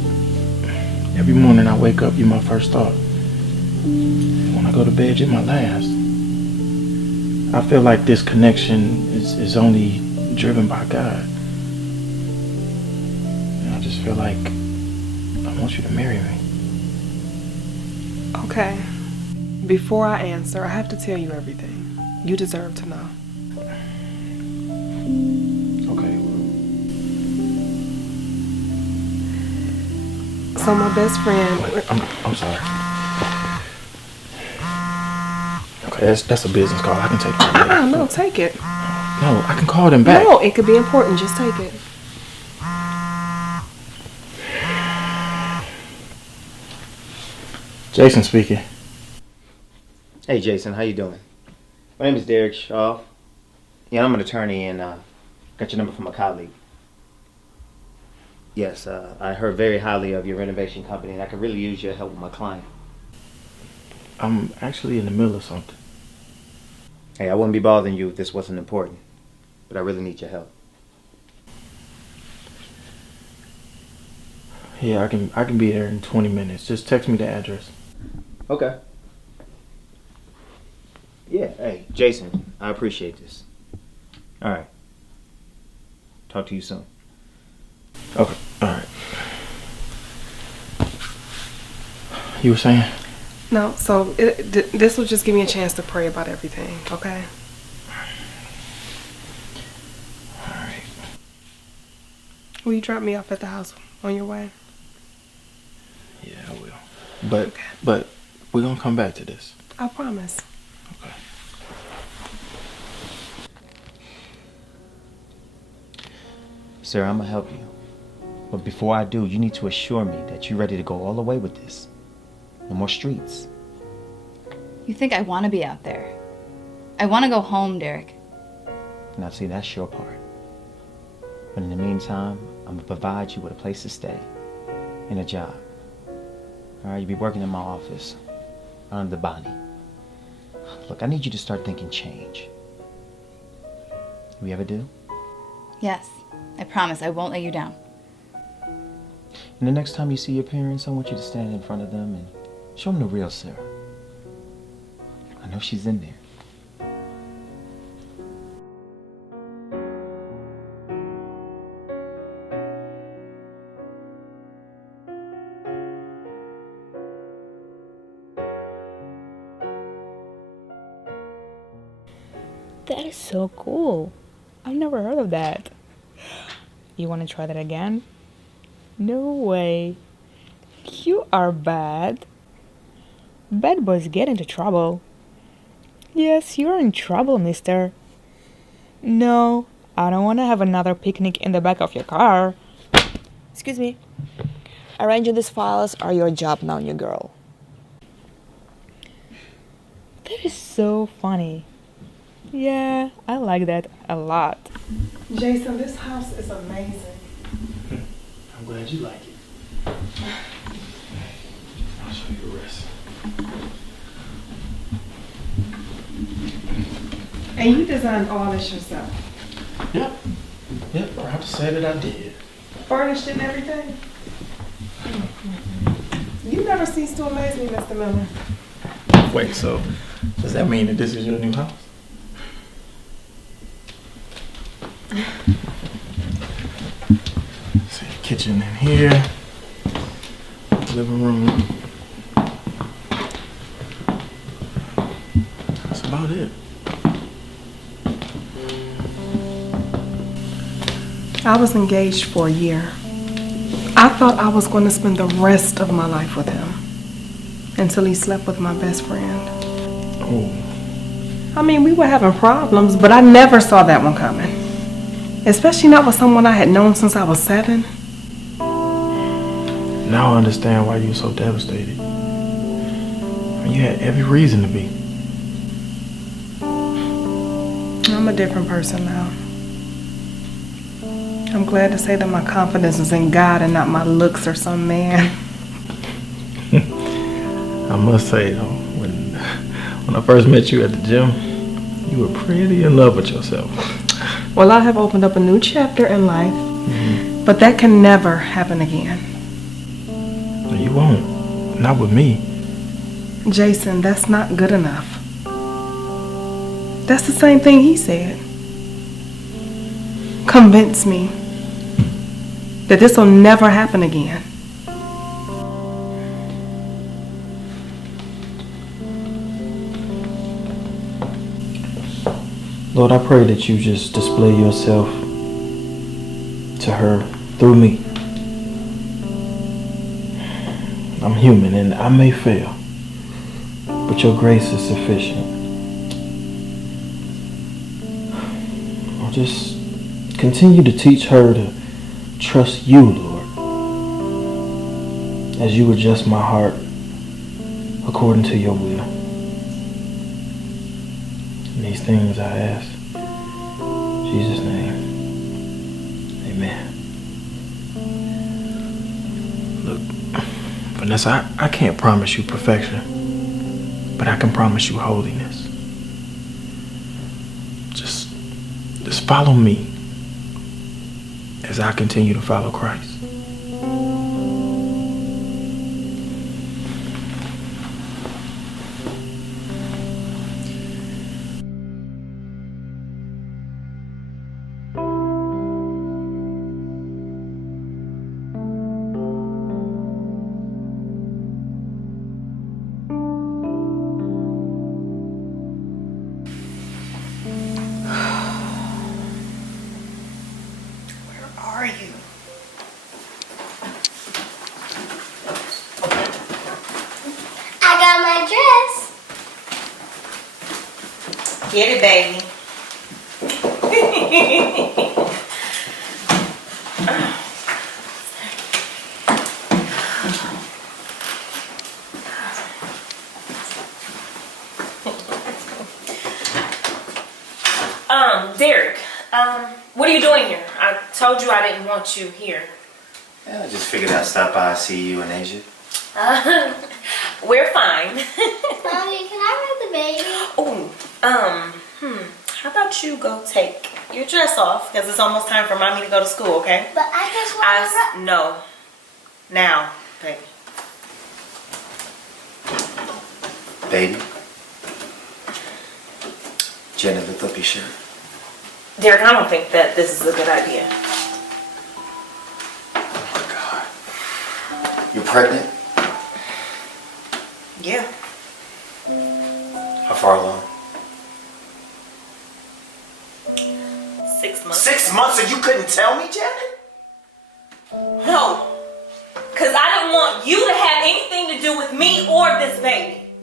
every morning I wake up, you're my first thought. When I go to bed, you're my last. I feel like this connection is only driven by God. And I just feel like I want you to marry me. Okay. Before I answer, I have to tell you everything. You deserve to know. Okay. So my best friend... Wait, I'm sorry. Okay, that's a business call. I can take it. No, take it. No, I can call them back. No, it could be important. Just take it. Jason speaking. Hey, Jason, how you doing? My name is Derek Shaw. Yeah, I'm an attorney and got your number from a colleague. Yes, I heard very highly of your renovation company and I could really use your help with my client. I'm actually in the middle of something. Hey, I wouldn't be bothering you if this wasn't important, but I really need your help. Yeah, I can be there in 20 minutes. Just text me the address. Okay. Yeah, hey, Jason, I appreciate this. All right. Talk to you soon. Okay, all right. You were saying? No, so this will just give me a chance to pray about everything, okay? All right. Will you drop me off at the house on your way? Yeah, I will. But we're gonna come back to this. I promise. Okay. Sir, I'm gonna help you. But before I do, you need to assure me that you're ready to go all the way with this. No more streets. You think I want to be out there? I want to go home, Derek. Now, see, that's your part. But in the meantime, I'm gonna provide you with a place to stay and a job. All right, you'll be working in my office under Bonnie. Look, I need you to start thinking change. We have a deal? Yes, I promise I won't let you down. And the next time you see your parents, I want you to stand in front of them and show them the real Sarah. I know she's in there. That is so cool. I've never heard of that. You want to try that again? No way. You are bad. Bad boys get into trouble. Yes, you're in trouble, mister. No, I don't want to have another picnic in the back of your car. Excuse me. Arranging these files are your job now, new girl. That is so funny. Yeah, I like that a lot. Jason, this house is amazing. I'm glad you like it. I'll show you the rest. And you designed all this yourself? Yep. Yep, proud to say that I did. Furnished and everything? You never cease to amaze me, Mr. Miller. Wait, so does that mean that this is your new house? See, kitchen in here, living room. That's about it. I was engaged for a year. I thought I was going to spend the rest of my life with him until he slept with my best friend. Oh. I mean, we were having problems, but I never saw that one coming. Especially not with someone I had known since I was 7. Now I understand why you were so devastated. You had every reason to be. I'm a different person now. I'm glad to say that my confidence is in God and not my looks or some man. I must say though, when I first met you at the gym, you were pretty in love with yourself. Well, I have opened up a new chapter in life, but that can never happen again. You won't. Not with me. Jason, that's not good enough. That's the same thing he said. Convince me that this will never happen again. Lord, I pray that you just display yourself to her through me. I'm human and I may fail, but your grace is sufficient. I'll just continue to teach her to trust you, Lord, as you adjust my heart according to your will. And these things I ask. In Jesus' name. Amen. Look, Vanessa, I can't promise you perfection, but I can promise you holiness. Just follow me as I continue to follow Christ. Are you? I got my dress. Get it, baby. Derek, what are you doing here? I told you I didn't want you here. Yeah, I just figured I'd stop by, see you and Asia. We're fine. Mommy, can I ride the baby? Oh, how about you go take your dress off because it's almost time for mommy to go to school, okay? But I just want to... No. Now, baby. Baby. Jenna, lift up your shirt. Derek, I don't think that this is a good idea. You're pregnant? Yeah. How far along? 6 months. 6 months and you couldn't tell me, Janet? No. Because I didn't want you to have anything to do with me or this baby.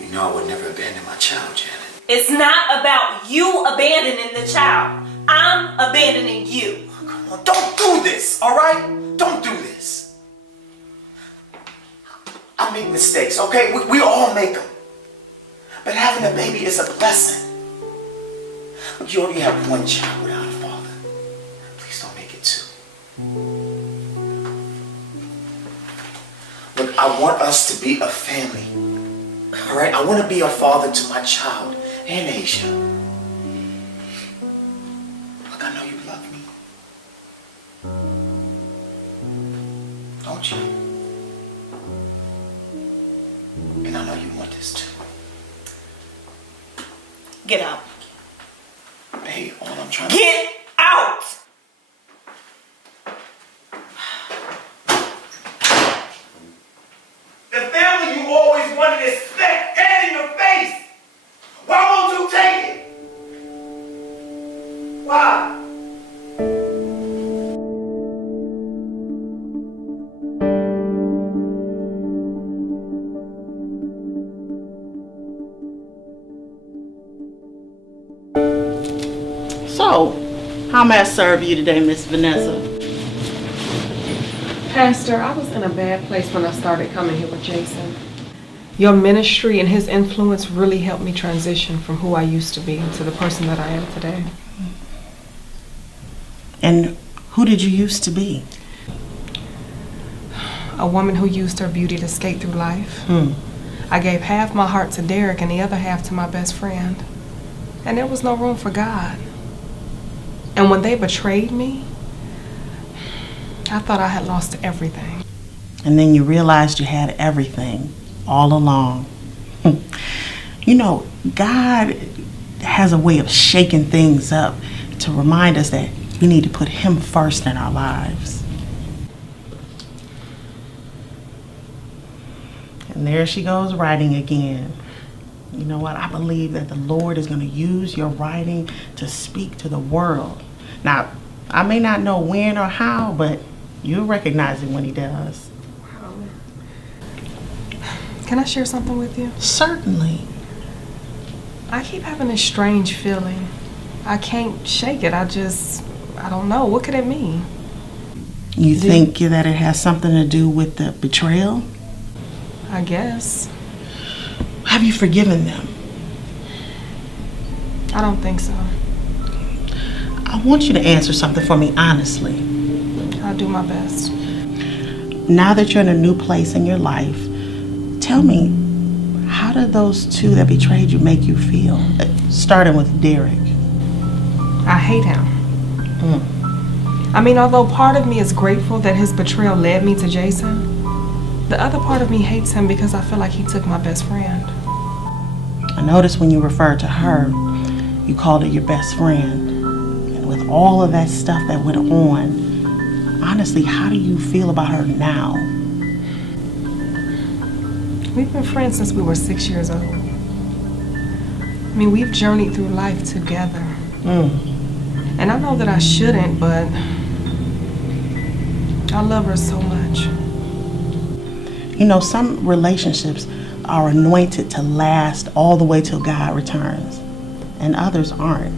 You know I would never abandon my child, Janet. It's not about you abandoning the child. I'm abandoning you. Come on, don't do this, all right? Don't do this. I make mistakes, okay? We all make them. But having a baby is a blessing. Look, you already have one child without a father. Please don't make it two. Look, I want us to be a family. All right? I want to be a father to my child and Asia. Look, I know you love me. Don't you? And I know you want this too. Get out. Babe, all I'm trying to... Get out! The family you always wanted is smack dead in your face! Why won't you take it? Why? So, how may I serve you today, Miss Vanessa? Pastor, I was in a bad place when I started coming here with Jason. Your ministry and his influence really helped me transition from who I used to be to the person that I am today. And who did you used to be? A woman who used her beauty to skate through life. I gave half my heart to Derek and the other half to my best friend. And there was no room for God. And when they betrayed me, I thought I had lost everything. And then you realized you had everything all along. You know, God has a way of shaking things up to remind us that we need to put Him first in our lives. And there she goes writing again. You know what? I believe that the Lord is going to use your writing to speak to the world. Now, I may not know when or how, but you'll recognize it when He does. Can I share something with you? Certainly. I keep having this strange feeling. I can't shake it. I don't know. What could it mean? You think that it has something to do with the betrayal? I guess. Have you forgiven them? I don't think so. I want you to answer something for me honestly. I'll do my best. Now that you're in a new place in your life, tell me, how did those two that betrayed you make you feel? Starting with Derek. I hate him. I mean, although part of me is grateful that his betrayal led me to Jason, the other part of me hates him because I feel like he took my best friend. I noticed when you referred to her, you called her your best friend. And with all of that stuff that went on, honestly, how do you feel about her now? We've been friends since we were 6 years old. I mean, we've journeyed through life together. And I know that I shouldn't, but I love her so much. You know, some relationships are anointed to last all the way till God returns, and others aren't.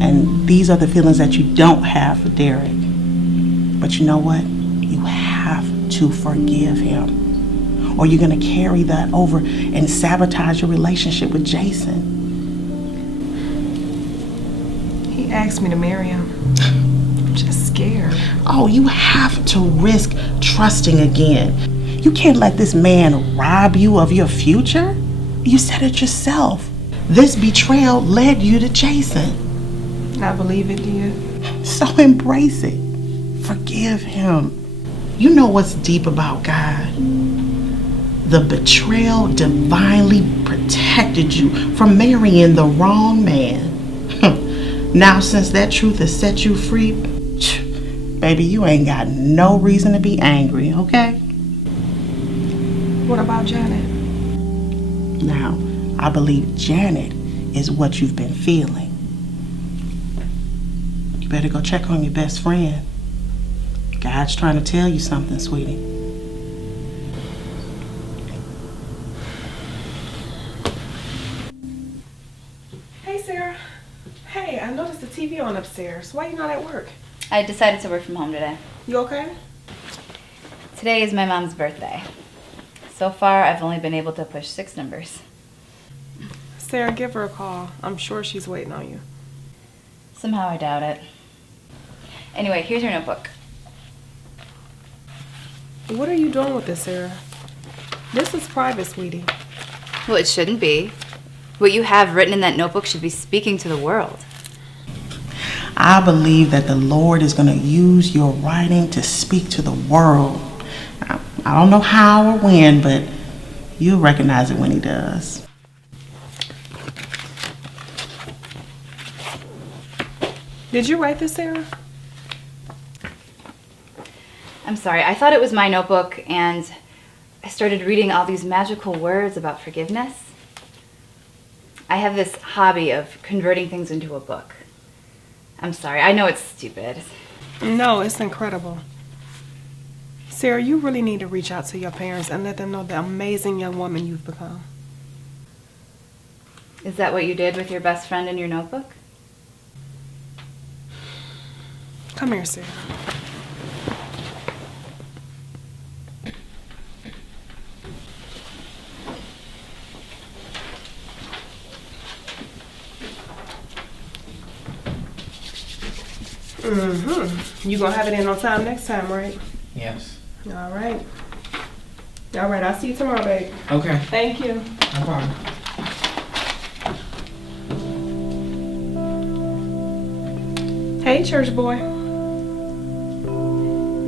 And these are the feelings that you don't have for Derek. But you know what? You have to forgive him, or you're going to carry that over and sabotage your relationship with Jason. He asked me to marry him. I'm just scared. Oh, you have to risk trusting again. You can't let this man rob you of your future. You said it yourself. This betrayal led you to Jason. I believe it did. So embrace it. Forgive him. You know what's deep about God? The betrayal divinely protected you from marrying the wrong man. Now, since that truth has set you free, baby, you ain't got no reason to be angry, okay? What about Janet? Now, I believe Janet is what you've been feeling. You better go check on your best friend. God's trying to tell you something, sweetie. Hey, Sarah. Hey, I noticed the TV on upstairs. Why you not at work? I decided to work from home today. You okay? Today is my mom's birthday. So far, I've only been able to push 6 numbers. Sarah, give her a call. I'm sure she's waiting on you. Somehow I doubt it. Anyway, here's your notebook. What are you doing with this, Sarah? This is private, sweetie. Well, it shouldn't be. What you have written in that notebook should be speaking to the world. I believe that the Lord is going to use your writing to speak to the world. I don't know how or when, but you'll recognize it when he does. Did you write this, Sarah? I'm sorry, I thought it was my notebook and I started reading all these magical words about forgiveness. I have this hobby of converting things into a book. I'm sorry, I know it's stupid. No, it's incredible. Sarah, you really need to reach out to your parents and let them know the amazing young woman you've become. Is that what you did with your best friend in your notebook? Come here, Sarah. You gonna have it in on time next time, right? Yes. All right. All right, I'll see you tomorrow, babe. Okay. Thank you. No problem. Hey, church boy.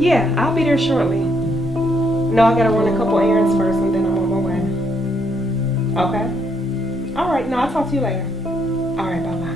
Yeah, I'll be there shortly. No, I gotta run a couple errands first and then I'm on my way. Okay? All right, no, I'll talk to you later. All right, bye-bye.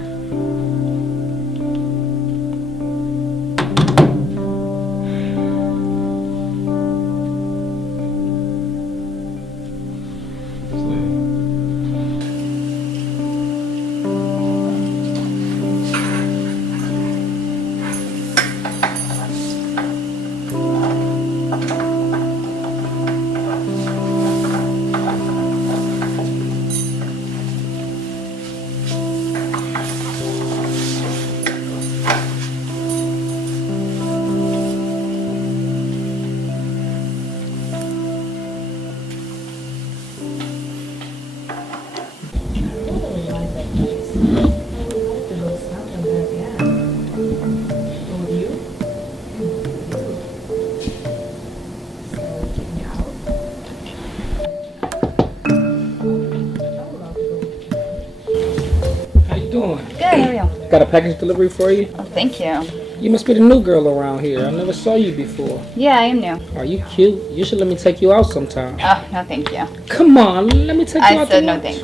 Good, how are you? Got a package delivery for you? Oh, thank you. You must be the new girl around here. I never saw you before. Yeah, I am new. Are you cute? You should let me take you out sometime. Oh, no thank you. Come on, let me take you out. I said no thanks.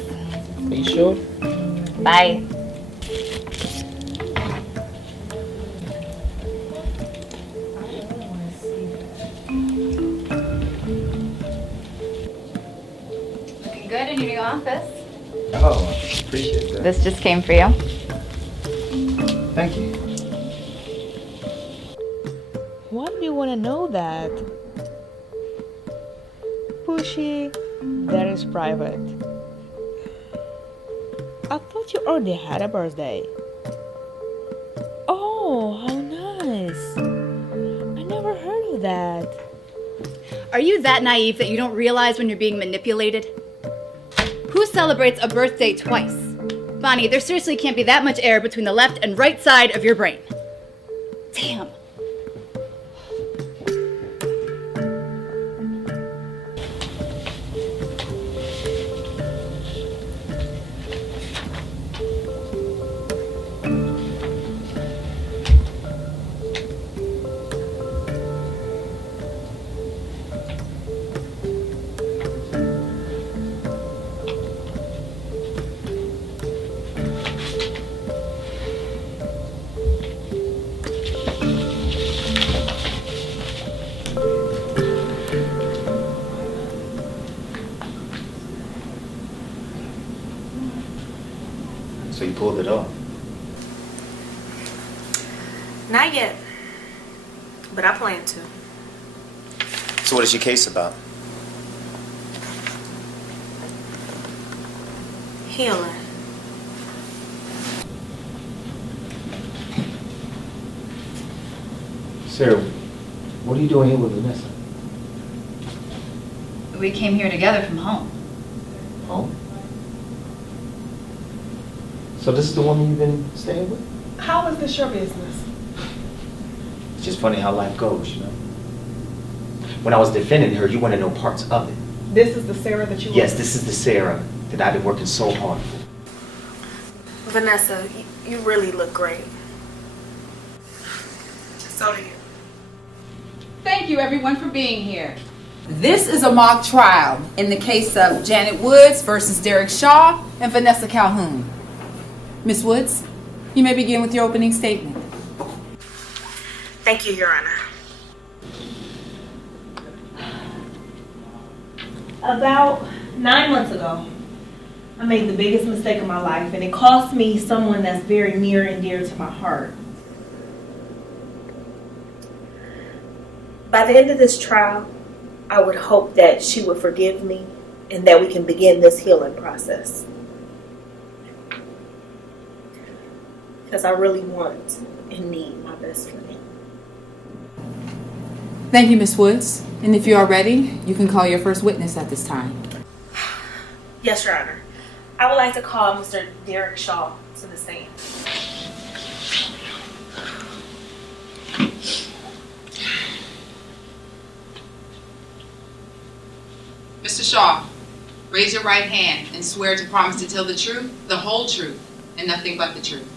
Are you sure? Bye. Looking good in your new office. Oh, appreciate that. This just came for you. Thank you. Why do you want to know that? Pushy, that is private. I thought you already had a birthday. Oh, how nice. I never heard of that. Are you that naive that you don't realize when you're being manipulated? Who celebrates a birthday twice? Bonnie, there seriously can't be that much air between the left and right side of your brain. Damn. So you pulled it off. Not yet, but I plan to. So what is your case about? Healing. Sarah, what are you doing here with Vanessa? We came here together from home. Home? So this is the woman you've been staying with? How is this your business? It's just funny how life goes, you know? When I was defending her, you wanted no parts of it. This is the Sarah that you Yes, this is the Sarah that I've been working so hard for. Vanessa, you really look great. So do you. Thank you, everyone, for being here. This is a mock trial in the case of Janet Woods versus Derek Shaw and Vanessa Calhoun. Miss Woods, you may begin with your opening statement. Thank you, Your Honor. About 9 months ago, I made the biggest mistake of my life, and it cost me someone that's very near and dear to my heart. By the end of this trial, I would hope that she would forgive me and that we can begin this healing process. Because I really want and need my best friend. Thank you, Miss Woods. And if you are ready, you can call your first witness at this time. Yes, Your Honor. I would like to call Mr. Derek Shaw to the stand. Mr. Shaw, raise your right hand and swear to promise to tell the truth, the whole truth, and nothing but the truth.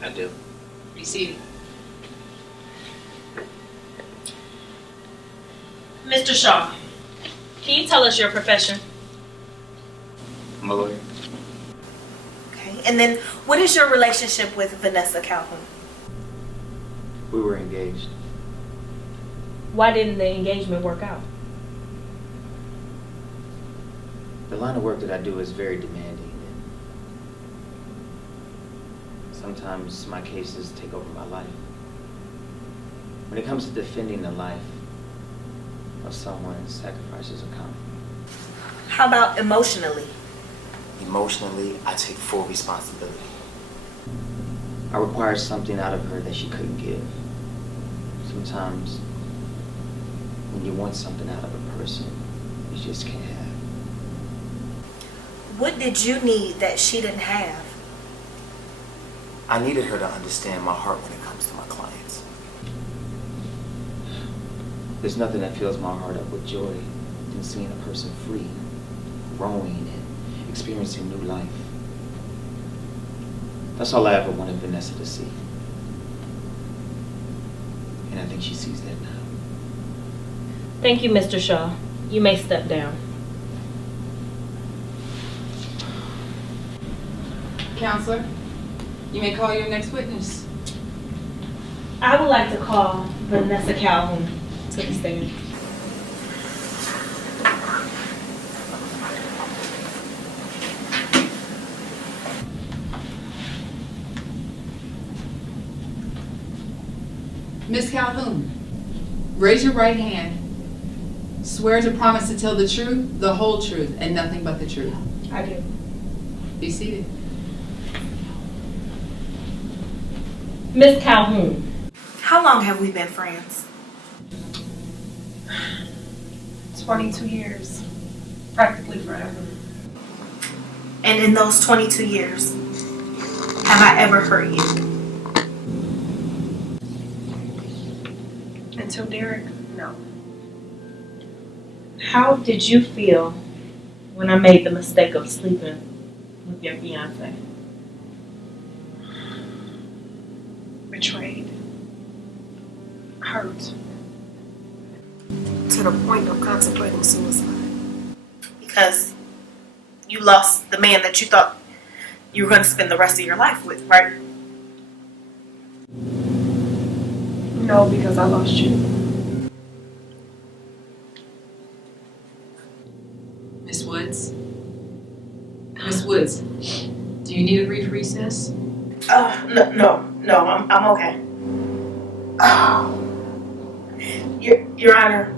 I do. Be seated. Mr. Shaw, can you tell us your profession? I'm a lawyer. Okay. And then what is your relationship with Vanessa Calhoun? We were engaged. Why didn't the engagement work out? The line of work that I do is very demanding. Sometimes my cases take over my life. When it comes to defending the life of someone, sacrifices are common. How about emotionally? Emotionally, I take full responsibility. I require something out of her that she couldn't give. Sometimes, when you want something out of a person, you just can't have. What did you need that she didn't have? I needed her to understand my heart when it comes to my clients. There's nothing that fills my heart up with joy than seeing a person free, growing, and experiencing new life. That's all I ever wanted Vanessa to see. And I think she sees that now. Thank you, Mr. Shaw. You may step down. Counselor, you may call your next witness. I would like to call Vanessa Calhoun to the stand. Miss Calhoun, raise your right hand. Swear to promise to tell the truth, the whole truth, and nothing but the truth. I do. Be seated. Miss Calhoun, how long have we been friends? 22 years. Practically forever. And in those 22 years, have I ever hurt you? Until Derek? No. How did you feel when I made the mistake of sleeping with your fiance? Betrayed. Hurt. To the point of contemplating suicide. Because you lost the man that you thought you were going to spend the rest of your life with, right? No, because I lost you. Miss Woods, Woods, do you need a brief recess? No, I'm okay. Your Honor,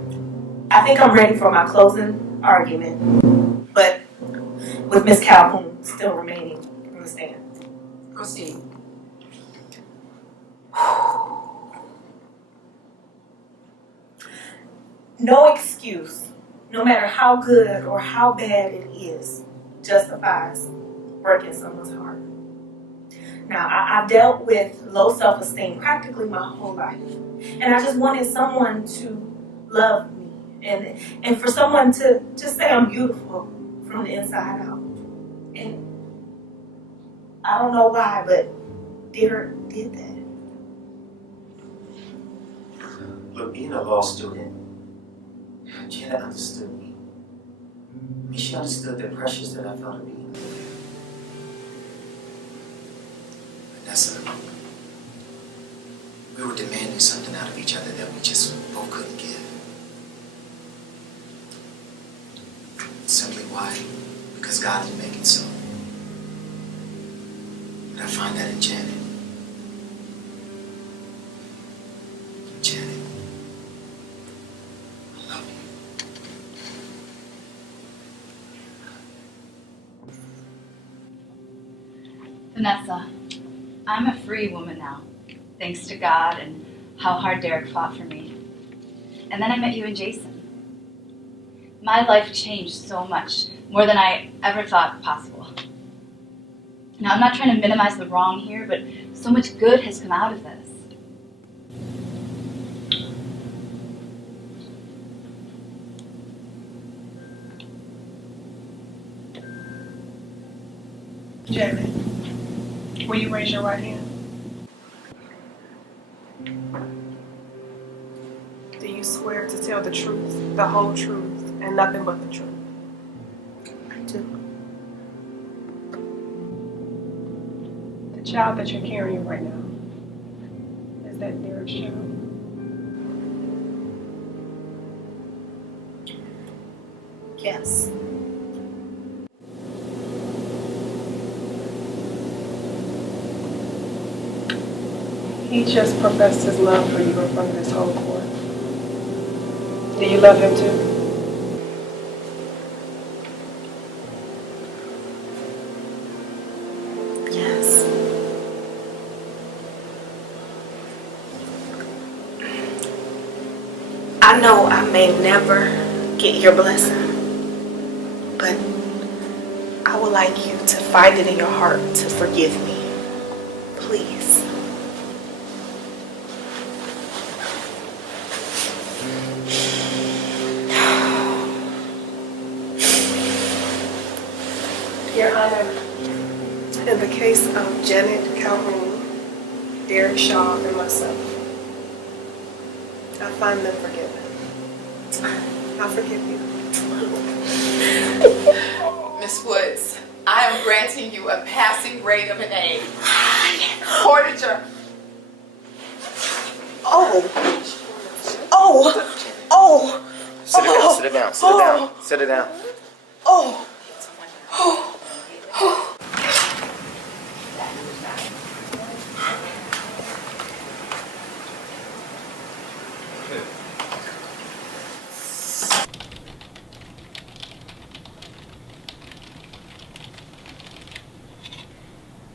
I think I'm ready for my closing argument, but with Miss Calhoun still remaining on the stand. Proceed. No excuse, no matter how good or how bad it is, justifies breaking someone's heart. Now, I've dealt with low self-esteem practically my whole life, and I just wanted someone to love me and for someone to just say I'm beautiful from the inside out. And I don't know why, but Derek did that. Look, being a law student, Janet understood me. I mean, she understood the pressures that I felt of being there. Vanessa, we were demanding something out of each other that we just both couldn't give. Simply why? Because God didn't make it so. And I find that in Janet. Janet, I love you. Vanessa, I'm a free woman now, thanks to God and how hard Derek fought for me. And then I met you and Jason. My life changed so much, more than I ever thought possible. Now, I'm not trying to minimize the wrong here, but so much good has come out of this. Janet, will you raise your right hand? Do you swear to tell the truth, the whole truth, and nothing but the truth? I do. The child that you're carrying right now, is that Derek's child? Yes. He just professed his love for you in front of this whole court. Do you love him too? Yes. I know I may never get your blessing, but I would like you to find it in your heart to forgive me. Please. Your Honor, in the case of Janet Calhoun, Derek Shaw, and myself, I find them forgiven. I forgive you. Miss Woods, I am granting you a passing grade of an A. Portager. Sit it down, sit it down, sit it down, sit it down.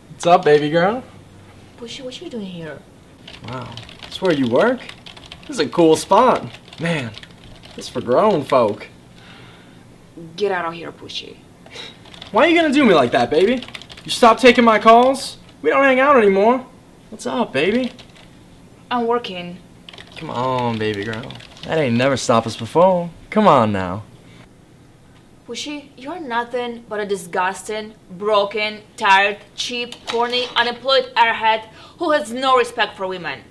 What's up, baby girl? Bushy, what you doing here? Wow, that's where you work? This is a cool spot. Man, this is for grown folk. Get out of here, Bushy. Why are you gonna do me like that, baby? You stop taking my calls? We don't hang out anymore. What's up, baby? I'm working. Come on, baby girl. That ain't never stopped us before. Come on now. Bushy, you're nothing but a disgusting, broken, tired, cheap, corny, unemployed airhead who has no respect for women.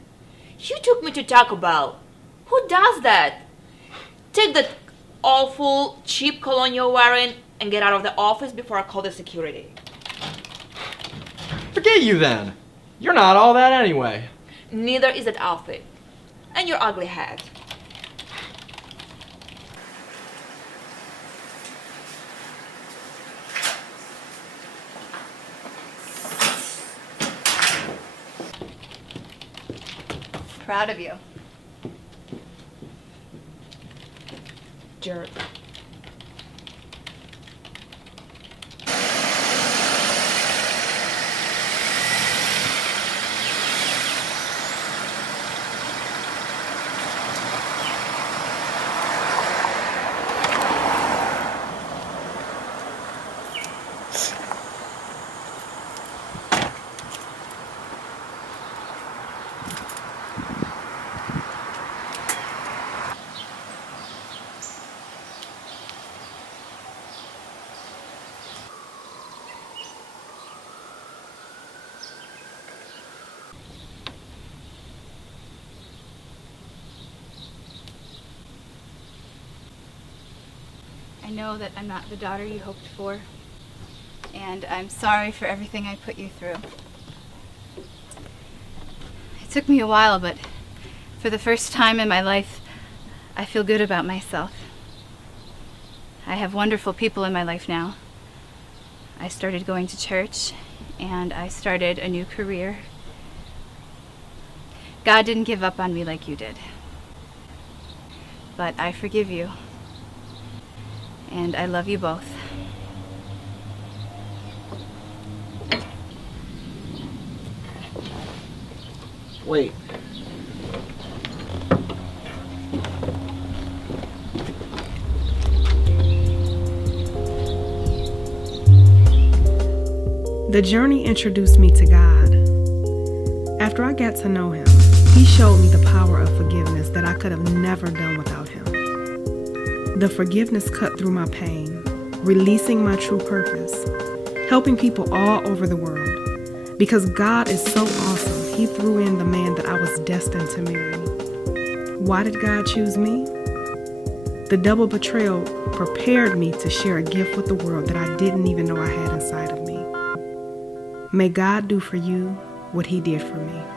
You took me to Taco Bell. Who does that? Take that awful, cheap cologne you're wearing and get out of the office before I call the security. Forget you then. You're not all that anyway. Neither is that outfit. And your ugly head. proud of you. Jerk. I know that I'm not the daughter you hoped for, and I'm sorry for everything I put you through. It took me a while, but for the first time in my life, I feel good about myself. I have wonderful people in my life now. I started going to church, and I started a new career. God didn't give up on me like you did. But I forgive you. And I love you both. Wait. The journey introduced me to God. After I got to know Him, He showed me the power of forgiveness that I could have never done without Him. The forgiveness cut through my pain, releasing my true purpose, helping people all over the world. Because God is so awesome, He threw in the man that I was destined to marry. Why did God choose me? The double betrayal prepared me to share a gift with the world that I didn't even know I had inside of me. May God do for you what He did for me.